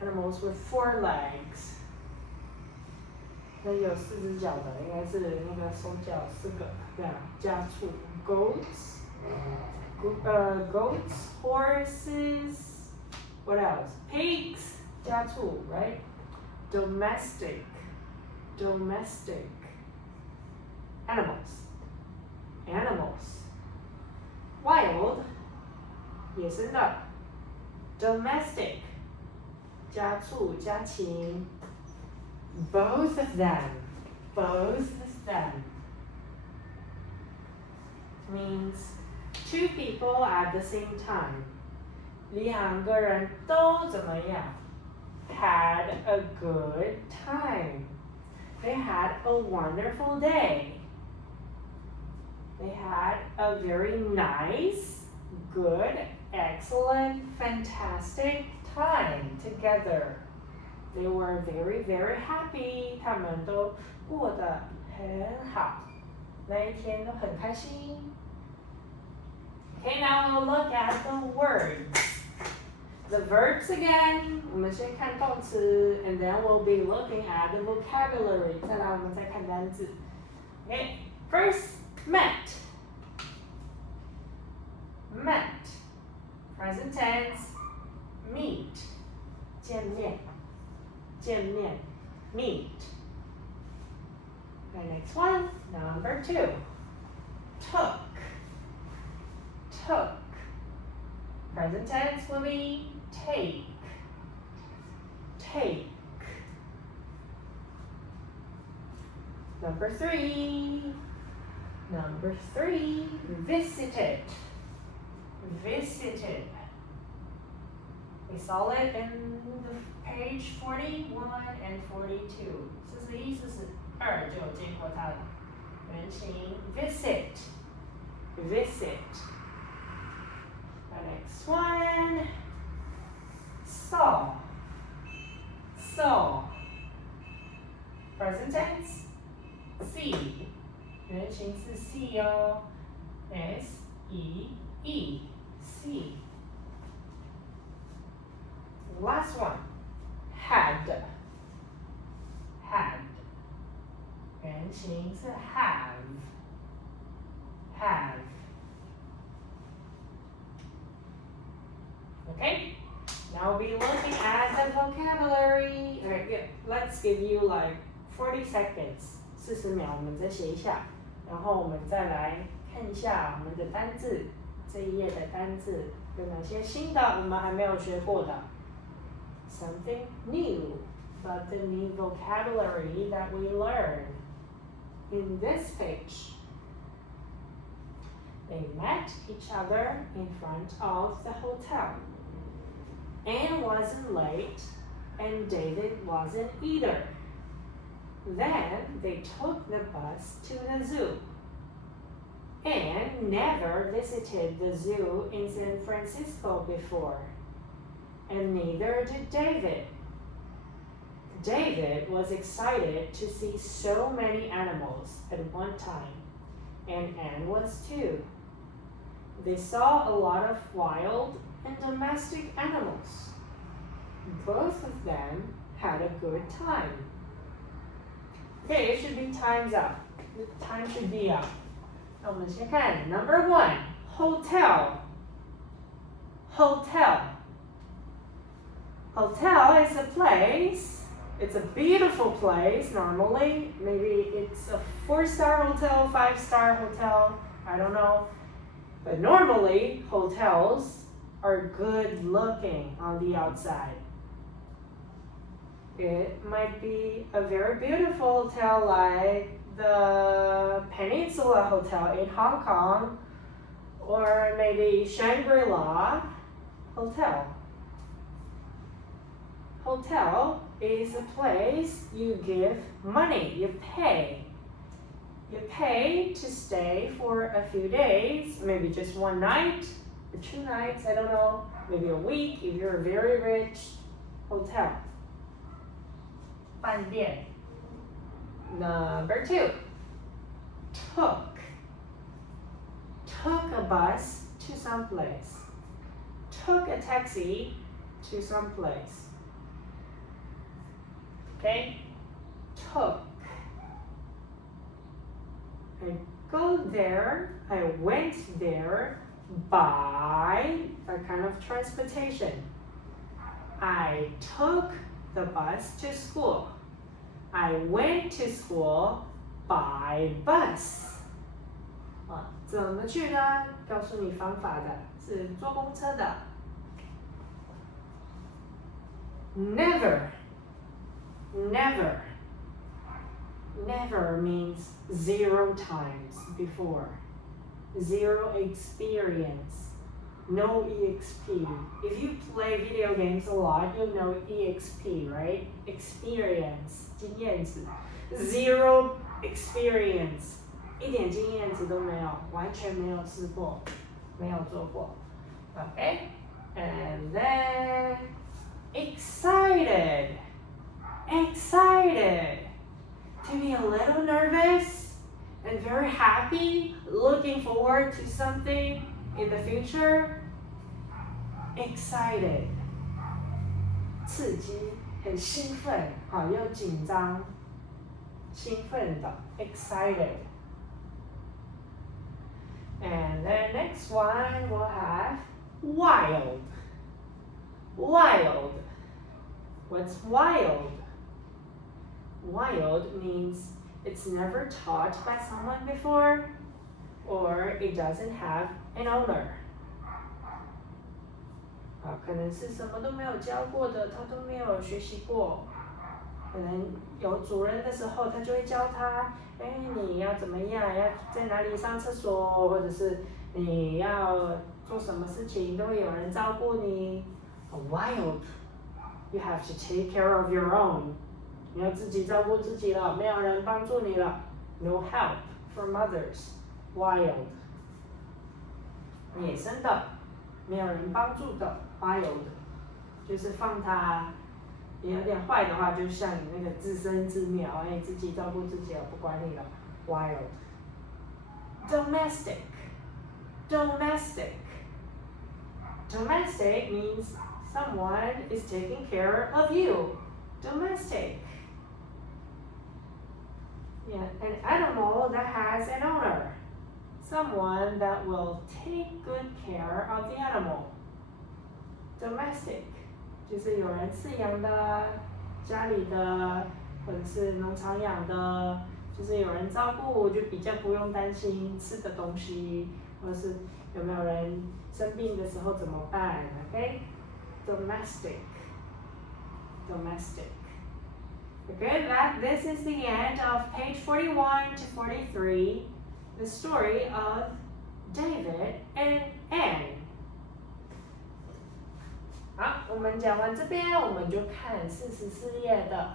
Animals with 4 legs. 那有4只脚的，应该是那个手脚4个，这样家畜。Goats, horses. What else? Pigs. 家畜 right? Domestic. Animals. Wild. 野生的。Domestic. 家畜、家禽 both of them means 2 people at the same time. 2个人都怎么样 had a good time. They had a wonderful day. They had a very nice, good, excellent, fantastic time together. They were very, very happy. 他们都过得很好，那一天都很开心。Okay, now we'll look at the words. The verbs again. 我们先看动词 and then we'll be looking at the vocabulary. 再来我们再看单字。Okay, first, met. Present tense. Meet. 见面 meet. The next one, number 2. Took. Present tense will be take. Number 3, visited. We saw it in the page 41 and 42. 41、42就有见过它了。原型 visit. The next one, saw. Present tense, see. 原型是 see 哦 S-E-E, see. Last one, had. 原型是 have. Okay, now we'll be looking at the vocabulary. Alright, let's give you like 40 seconds. 40秒，我们再写一下，然后我们再来看一下我们的单字，这一页的单字有哪些新的我们还没有学过的。Something new, but the new vocabulary that we learn in this page. They met each other in front of the hotel. Anne wasn't late, and David wasn't either. Then they took the bus to the zoo. Anne never visited the zoo in San Francisco before, and neither did David. David was excited to see so many animals at one time, and Anne was too. They saw a lot of wild and domestic animals. Both of them had a good time. Okay, it should be time's up. The time should be up. 那我们先看 number 1, hotel. Hotel. Hotel is a place. It's a beautiful place normally. Maybe it's a 4-star hotel, 5-star hotel. I don't know. But normally, hotels are good looking on the outside. It might be a very beautiful hotel like the Peninsula Hotel in Hong Kong, or maybe Shangri-La Hotel. Hotel is a place you give money, you pay. You pay to stay for a few days, maybe just 1 night or 2 nights, I don't know, maybe a week if you're very rich. Hotel. 饭店. Number 2, took. Took a bus to some place. Took a taxi to some place. Okay? Took. I go there, I went there by a kind of transportation. I took the bus to school. I went to school by bus. 怎么去呢？告诉你方法的，是坐公车的。Never. Never. Never means 0 times before. 0 experience. No EXP. If you play video games a lot, you'll know EXP, right? Experience. 经验值。0 experience. 一点经验值都没有，完全没有试过，没有做过。Okay? And then excited. Excited. To be a little nervous and very happy, looking forward to something in the future. Excited. 刺激，很兴奋，又紧张，兴奋的 excited. And then next one we'll have wild. Wild. What's wild? Wild means it's never taught by someone before, or it doesn't have an owner. 可能是什么都没有教过的，他都没有学习过。可能有主人的时候，他就会教他，你要怎么样，要在哪里上厕所，或者是你要做什么事情，都会有人照顾你。Wild, you have to take care of your own. 你要自己照顾自己了，没有人帮助你了。No help from others. Wild. 野生的，没有人帮助的。Wild. 就是放它。你有点坏的话，就像你那个自生自灭，自己照顾自己了，不管你了。Wild. Domestic. Domestic. Domestic means someone is taking care of you. Domestic. Yeah, an animal that has an owner. Someone that will take good care of the animal. Domestic. 就是有人饲养的，家里的，或者是农场养的，就是有人照顾，就比较不用担心吃的东西，或者是有没有人生病的时候怎么办 ？Okay? Domestic. Domestic. Okay, this is the end of page 41 to 43, the story of David and Anne. 好，我们讲完这边，我们就看44页的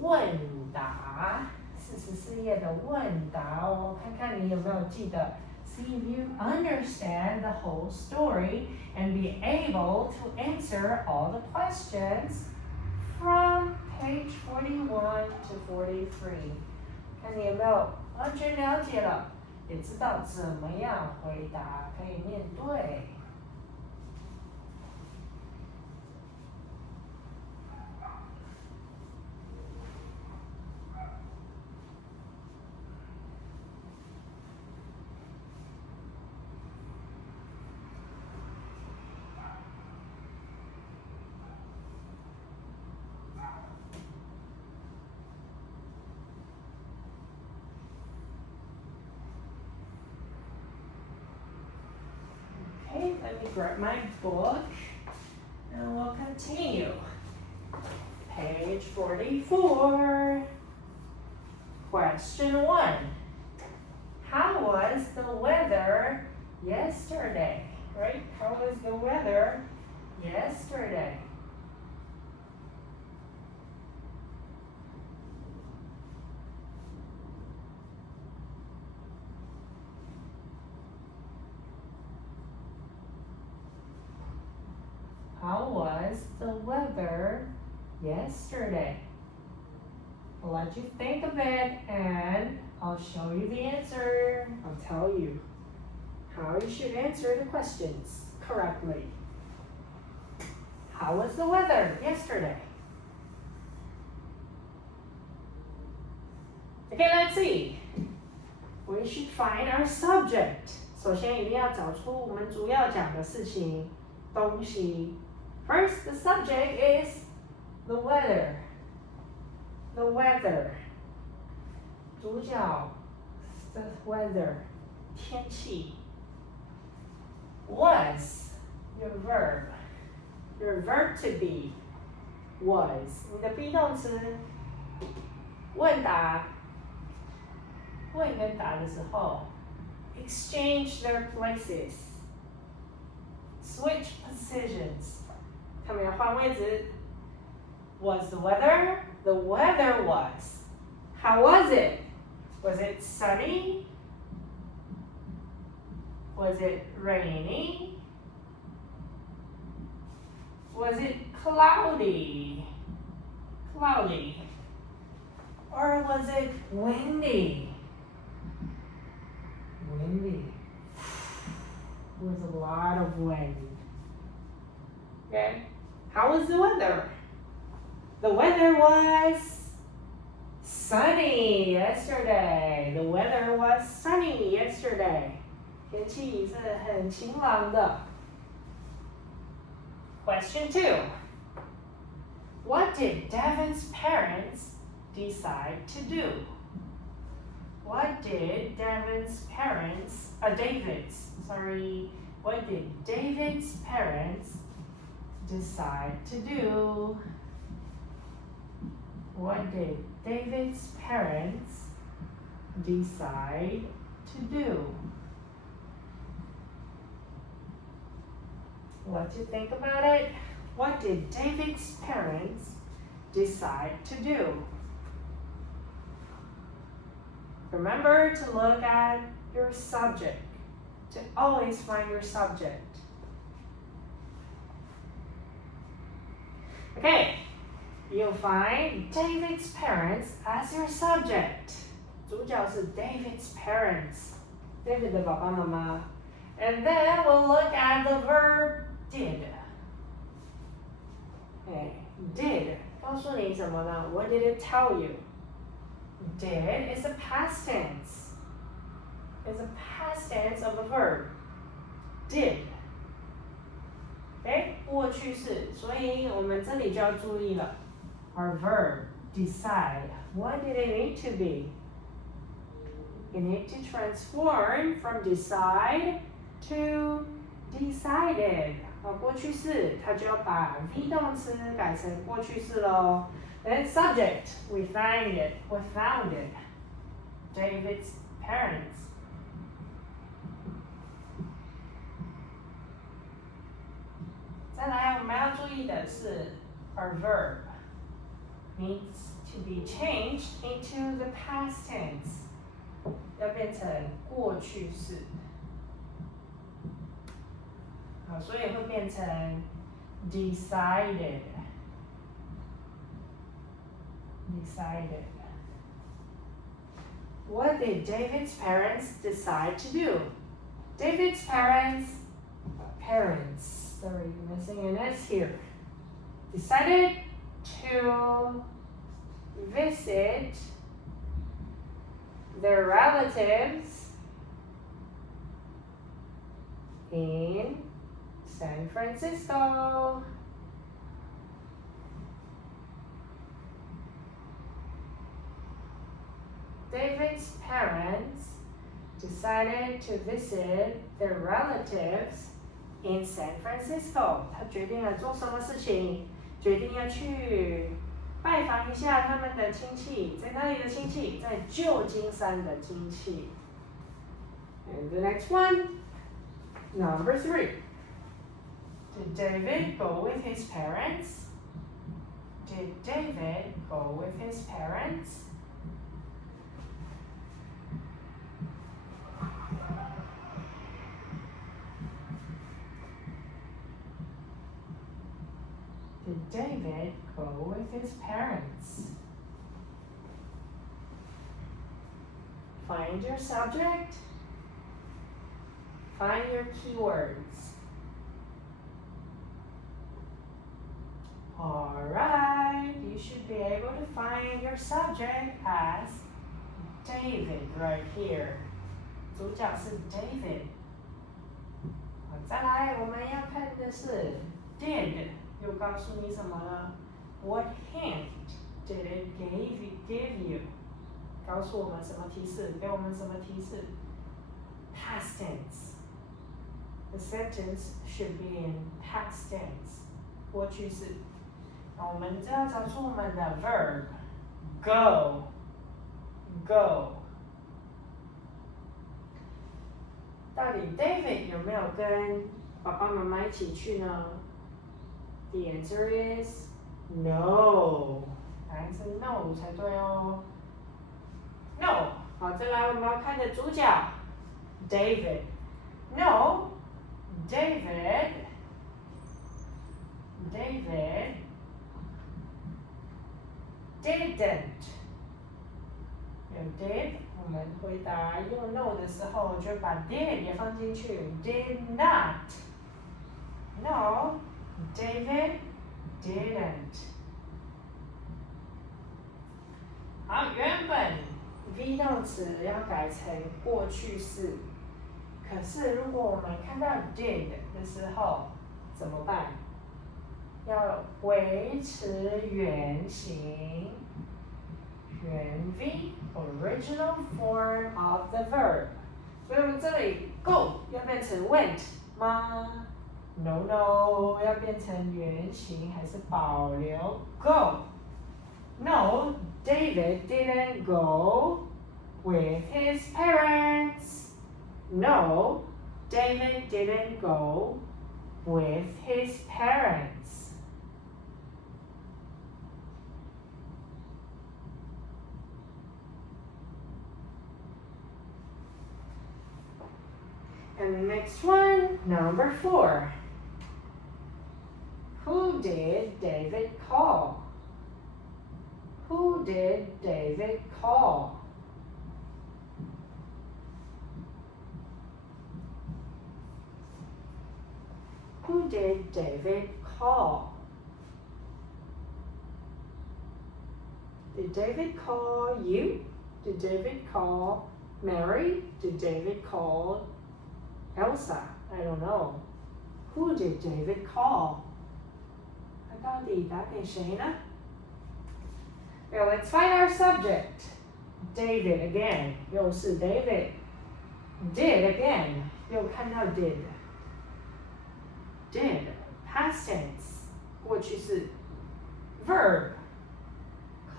问答，44页的问答哦，看看你有没有记得。See if you understand the whole story and be able to answer all the questions from page 41 to 43. 看你有没有完全了解了，也知道怎么样回答，可以面对。Okay, let me grab my book and we'll continue. Page 44. Question 1. How was the weather yesterday? Right? How was the weather yesterday? How was the weather yesterday? I'll let you think of it and I'll show you the answer. I'll tell you how you should answer the questions correctly. How was the weather yesterday? Okay, let's see. We should find our subject. 首先一定要找出我们主要讲的事情、东西。First, the subject is the weather. The weather. 主角 the weather. 天气。Was your verb. Your verb to be was. 你的 be 动词问答。问跟答的时候 exchange their places. Switch positions. 他们要换位置。Was the weather? The weather was. How was it? Was it sunny? Was it rainy? Was it cloudy? Cloudy. Or was it windy? Windy. There was a lot of wind. Okay? How was the weather? The weather was sunny yesterday. The weather was sunny yesterday. 天气是很晴朗的。Question 2. What did Devin's parents decide to do? What did what did David's parents decide to do? What did David's parents decide to do? What do you think about it? What did David's parents decide to do? Remember to look at your subject, to always find your subject. Okay, you'll find David's parents as your subject. 主角是 David's parents. David 的爸爸妈妈. And then we'll look at the verb did. Okay, did 告诉你什么呢? What did it tell you? Did is a past tense. It's a past tense of a verb. Did. Okay, 过去式，所以我们这里就要注意了。Our verb, decide. What did it need to be? You need to transform from decide to decided. 过去式，它就要把 be 动词改成过去式咯。Then subject, we found it. David's parents. Then 我们要注意的是 our verb. needs to be changed into the past tense. 要变成过去式。好，所以会变成 decided. What did David's parents decide to do? David's parents, sorry, missing an S here, decided to visit their relatives in San Francisco. David's parents decided to visit their relatives in San Francisco. 他决定了做什么事情？决定要去拜访一下他们的亲戚，在哪里的亲戚？在旧金山的亲戚。And the next one, number 3. Did David go with his parents? Did David go with his parents? Did David go with his parents? Find your subject. Find your keywords. Alright, you should be able to find your subject as David right here. 主角是 David. 好，再来我们要看的是 did. 又告诉你什么了 ？What hint did it give you？ 告诉我们什么提示？给我们什么提示 ？Past tense. The sentence should be in past tense. 过去式。那我们就要找出我们的 verb go. 到底 David 有没有跟爸爸妈妈一起去呢？The answer is no. 答案是 no 才对哦。No. 好，再来我们要看的主角 David. No, David didn't. 有 did， 我们回答用 no 的时候就把 did 也放进去。Did not. No. David didn't. 好，原本 be 动词要改成过去式，可是如果我们看到 did 的时候怎么办？要维持原形，原 V original form of the verb。所以我们这里 go 要变成 went 吗？No， 要变成原形还是保留 go？ No, David didn't go with his parents. No, David didn't go with his parents. And the next one, number 4. Who did David call? Who did David call? Who did David call? Did David call you? Did David call Mary? Did David call Elsa? I don't know. Who did David call? 他到底打给谁呢？ Well, let's find our subject. David again. 又是 David. Did again. 又看到 did. Did. Past tense. 过去式。Verb.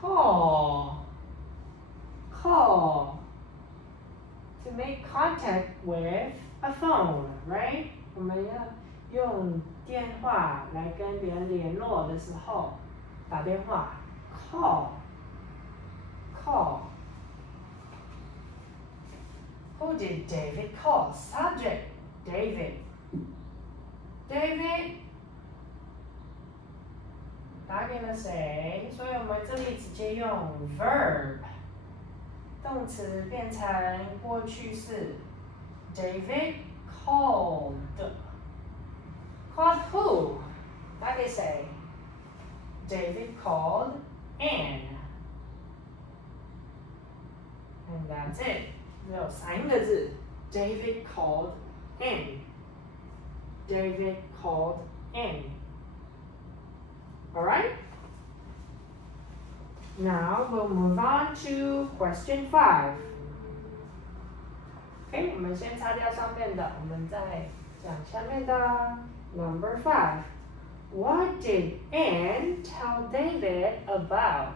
Call. Call. To make contact with a phone, right? 我们要用电话来跟别人联络的时候，打电话 call. Call. Who did David call? Subject, David. David 打给了谁？所以我们这里直接用 verb， 动词变成过去式。David called. Called who? 打给谁？ David called Anne. And that's it. 只有3个字。David called Anne. David called Anne. Alright? Now we'll move on to question 5. Okay, 我们先擦掉上面的，我们再讲下面的。Number 5. What did Anne tell David about?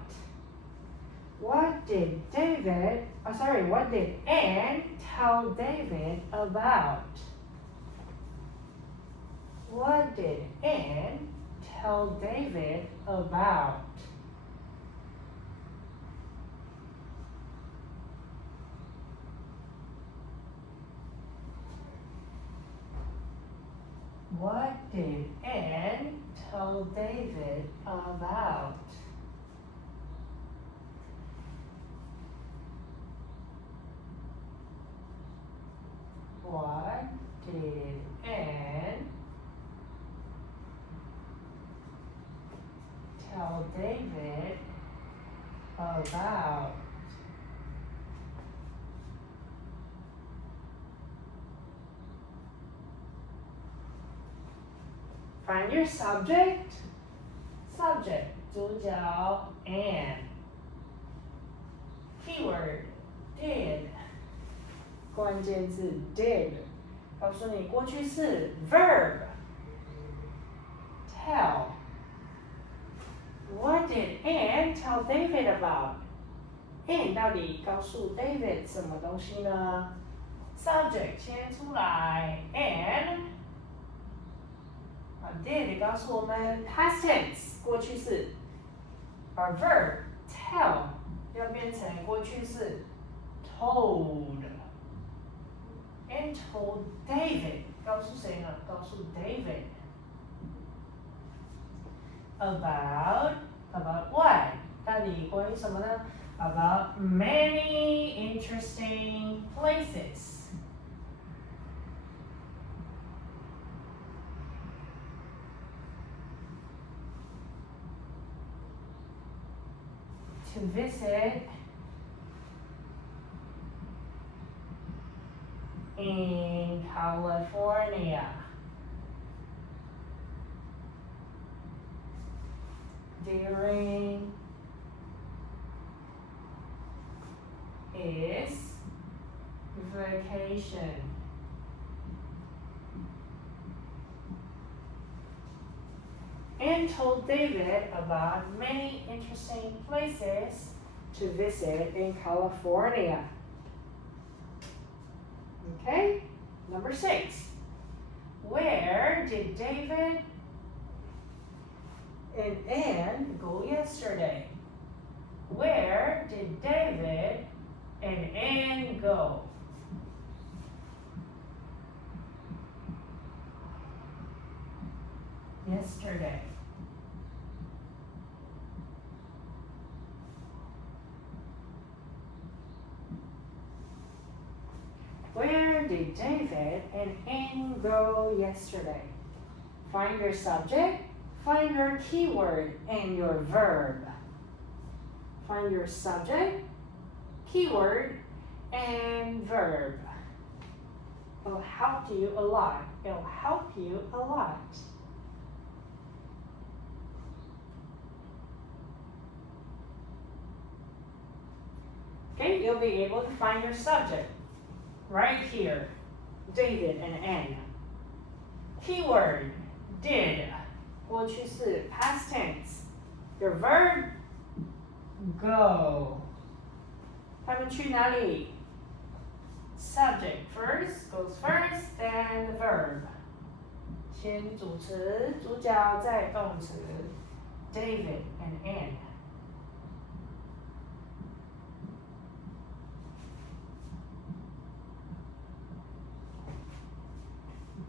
What did Anne tell David about? What did Anne tell David about? What did Anne tell David about? What did Anne tell David about? Find your subject. Subject, 主角 Anne. Keyword, did. 关键字 did. 告诉你过去式 verb. Tell. What did Anne tell David about? Anne 到底告诉 David 什么东西呢？ Subject 先出来 Anne。did 告诉我们 past tense 过去式，而 verb tell 要变成过去式 told。And told David 告诉谁呢？告诉 David about what？ 到底关于什么呢？ About many interesting places. To visit in California. During his vacation. And told David about many interesting places to visit in California. Okay, number 6. Where did David and Anne go yesterday? Where did David and Anne go? Yesterday. Where did David and Anne go yesterday? Find your subject, find your keyword, and your verb. Find your subject, keyword, and verb. It'll help you a lot. It'll help you a lot. Okay, you'll be able to find your subject right here. David and Anne. Keyword, did. 过去式 past tense. Your verb, go. 他们去哪里？ Subject first, goes first, then the verb. 先主词，主角，再动词。David and Anne.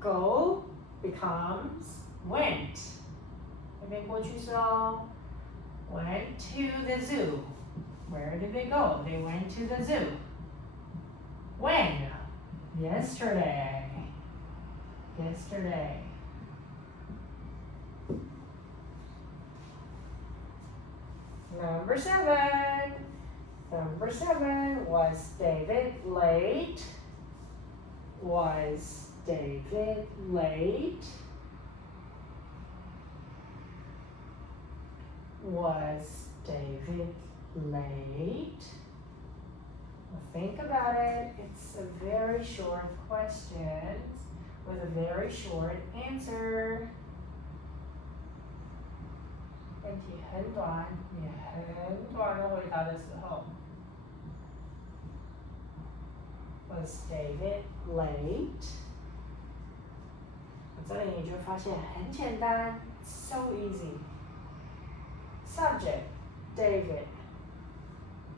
Go becomes went. 这边过去式哦。Went to the zoo. Where did they go? They went to the zoo. When? Yesterday. Yesterday. Number 7. Number 7. Was David late? Was David late? Was David late? Well, think about it. It's a very short question with a very short answer. 问题很短，你很短的回答的时候。Was David late? 这里你就发现很简单 ，so easy. Subject, David.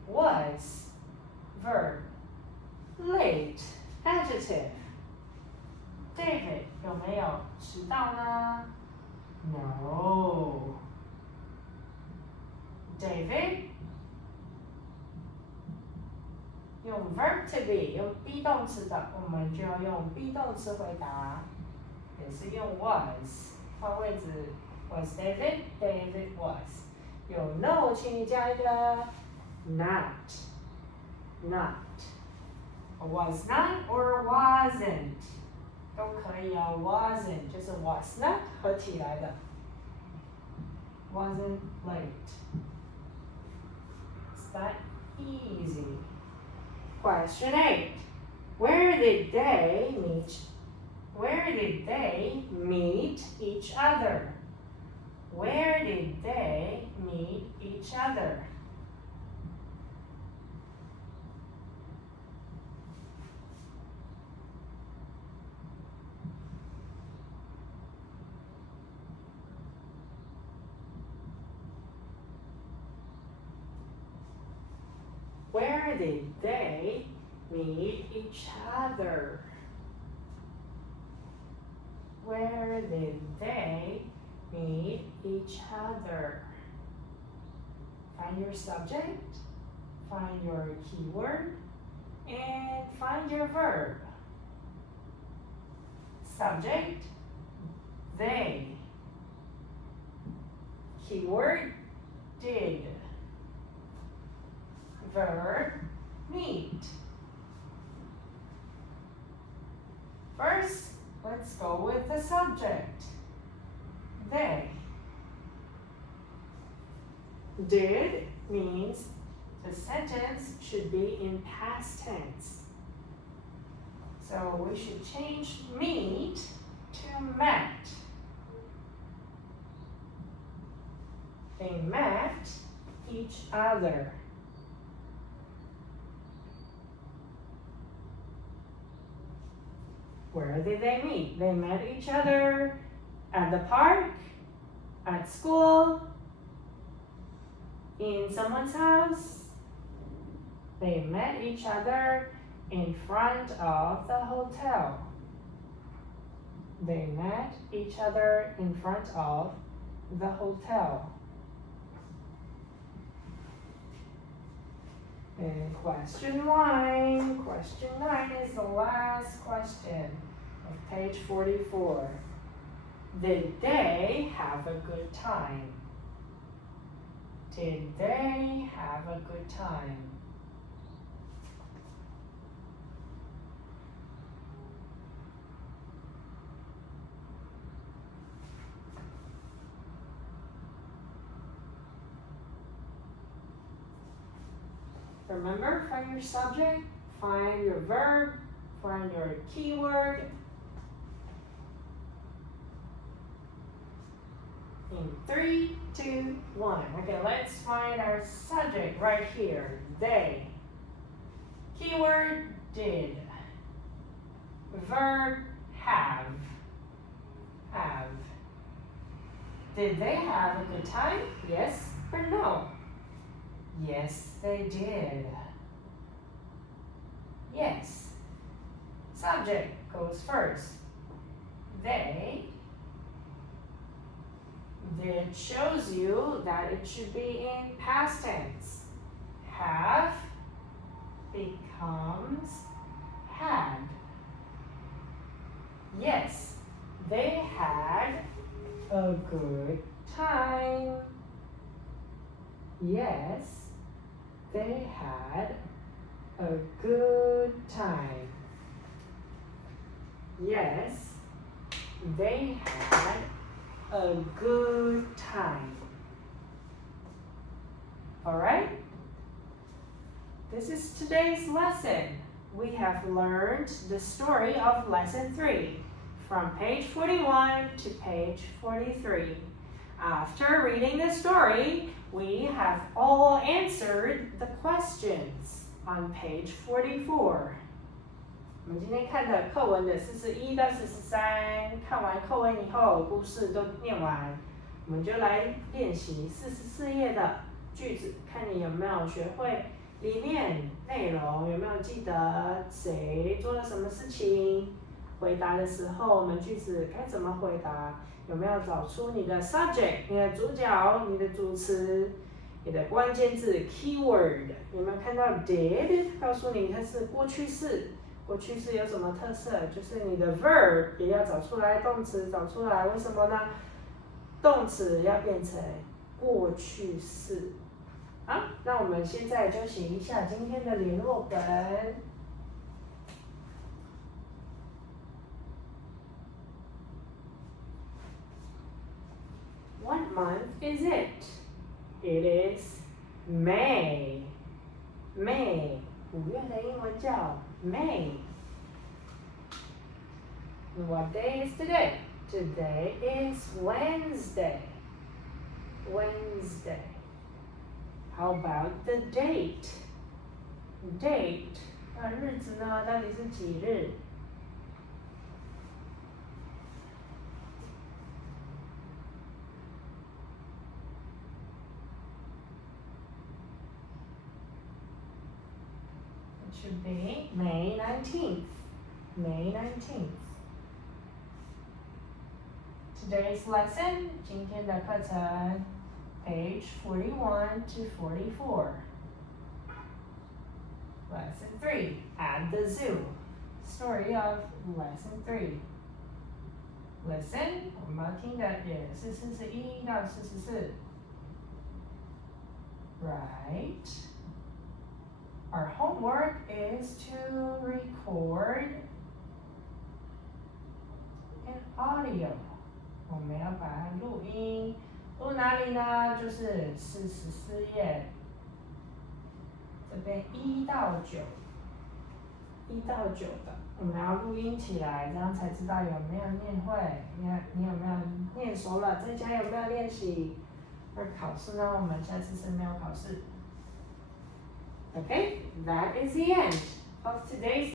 Was, verb. Late, adjective. David 有没有迟到呢 ？No. David 用 verb to be 用 be 动词的，我们就要用 be 动词回答，也是用 was 换位置 was David David was 有 no 请你加一个 not was not or wasn't 都可以啊 wasn't 就是 was not 合起来的 wasn't late. It's that easy. Question 8. Where did they meet each other? Where did they meet each other? Where did they meet each other? Where did they meet each other? Find your subject, find your keyword, and find your verb. Subject, they. Keyword, did. Verb, meet. First, let's go with the subject. They. Did means the sentence should be in past tense. So we should change meet to met. They met each other. Where did they meet? They met each other at the park, at school, in someone's house. They met each other in front of the hotel. They met each other in front of the hotel. And question 9. Question 9 is the last question of page 44. Did they have a good time? Did they have a good time? Remember, find your subject, find your verb, find your keyword. In 3, 2, 1. Okay, let's find our subject right here. They. Keyword, did. Verb, have. Have. Did they have a good time? Yes or no? Yes, they did. Yes. Subject goes first. it shows you that it should be in past tense. Have becomes had. Yes, they had a good time. Yes, they had a good time. Yes, they had a good time. All right? This is today's lesson. We have learned the story of lesson 3 from page 41 to page 43. After reading the story, we have all answered the questions on page 44. 我们今天看的课文的41到43，看完课文以后，故事都念完，我们就来练习44页的句子，看你有没有学会里面内容，有没有记得谁做了什么事情。回答的时候，我们句子该怎么回答？有没有找出你的 subject， 你的主角，你的主词，你的关键字 keyword？ 有没有看到 did？ 告诉你它是过去式。过去式有什么特色？就是你的 verb 也要找出来，动词找出来。为什么呢？动词要变成过去式。好，那我们现在就写一下今天的联络本。What month is it? It is May. May. 5月的英文叫 May. What day is today? Today is Wednesday. Wednesday. How about the date? Date. 那日子呢？到底是几日？It should be May 19th. May 19th. Today's lesson, 今天的课程 page 41 to 44. Lesson 3, at the zoo. Story of lesson 3. Listen, 我们要听的也是41到44. Right. Our homework is to record an audio. 我们要把它录音，录哪里呢？就是44页，这边1到9，1到9的，我们要录音起来，这样才知道有没有念会，你有没有念熟了，在家有没有练习？而考试呢，我们下次是没有考试。Okay, that is the end of today's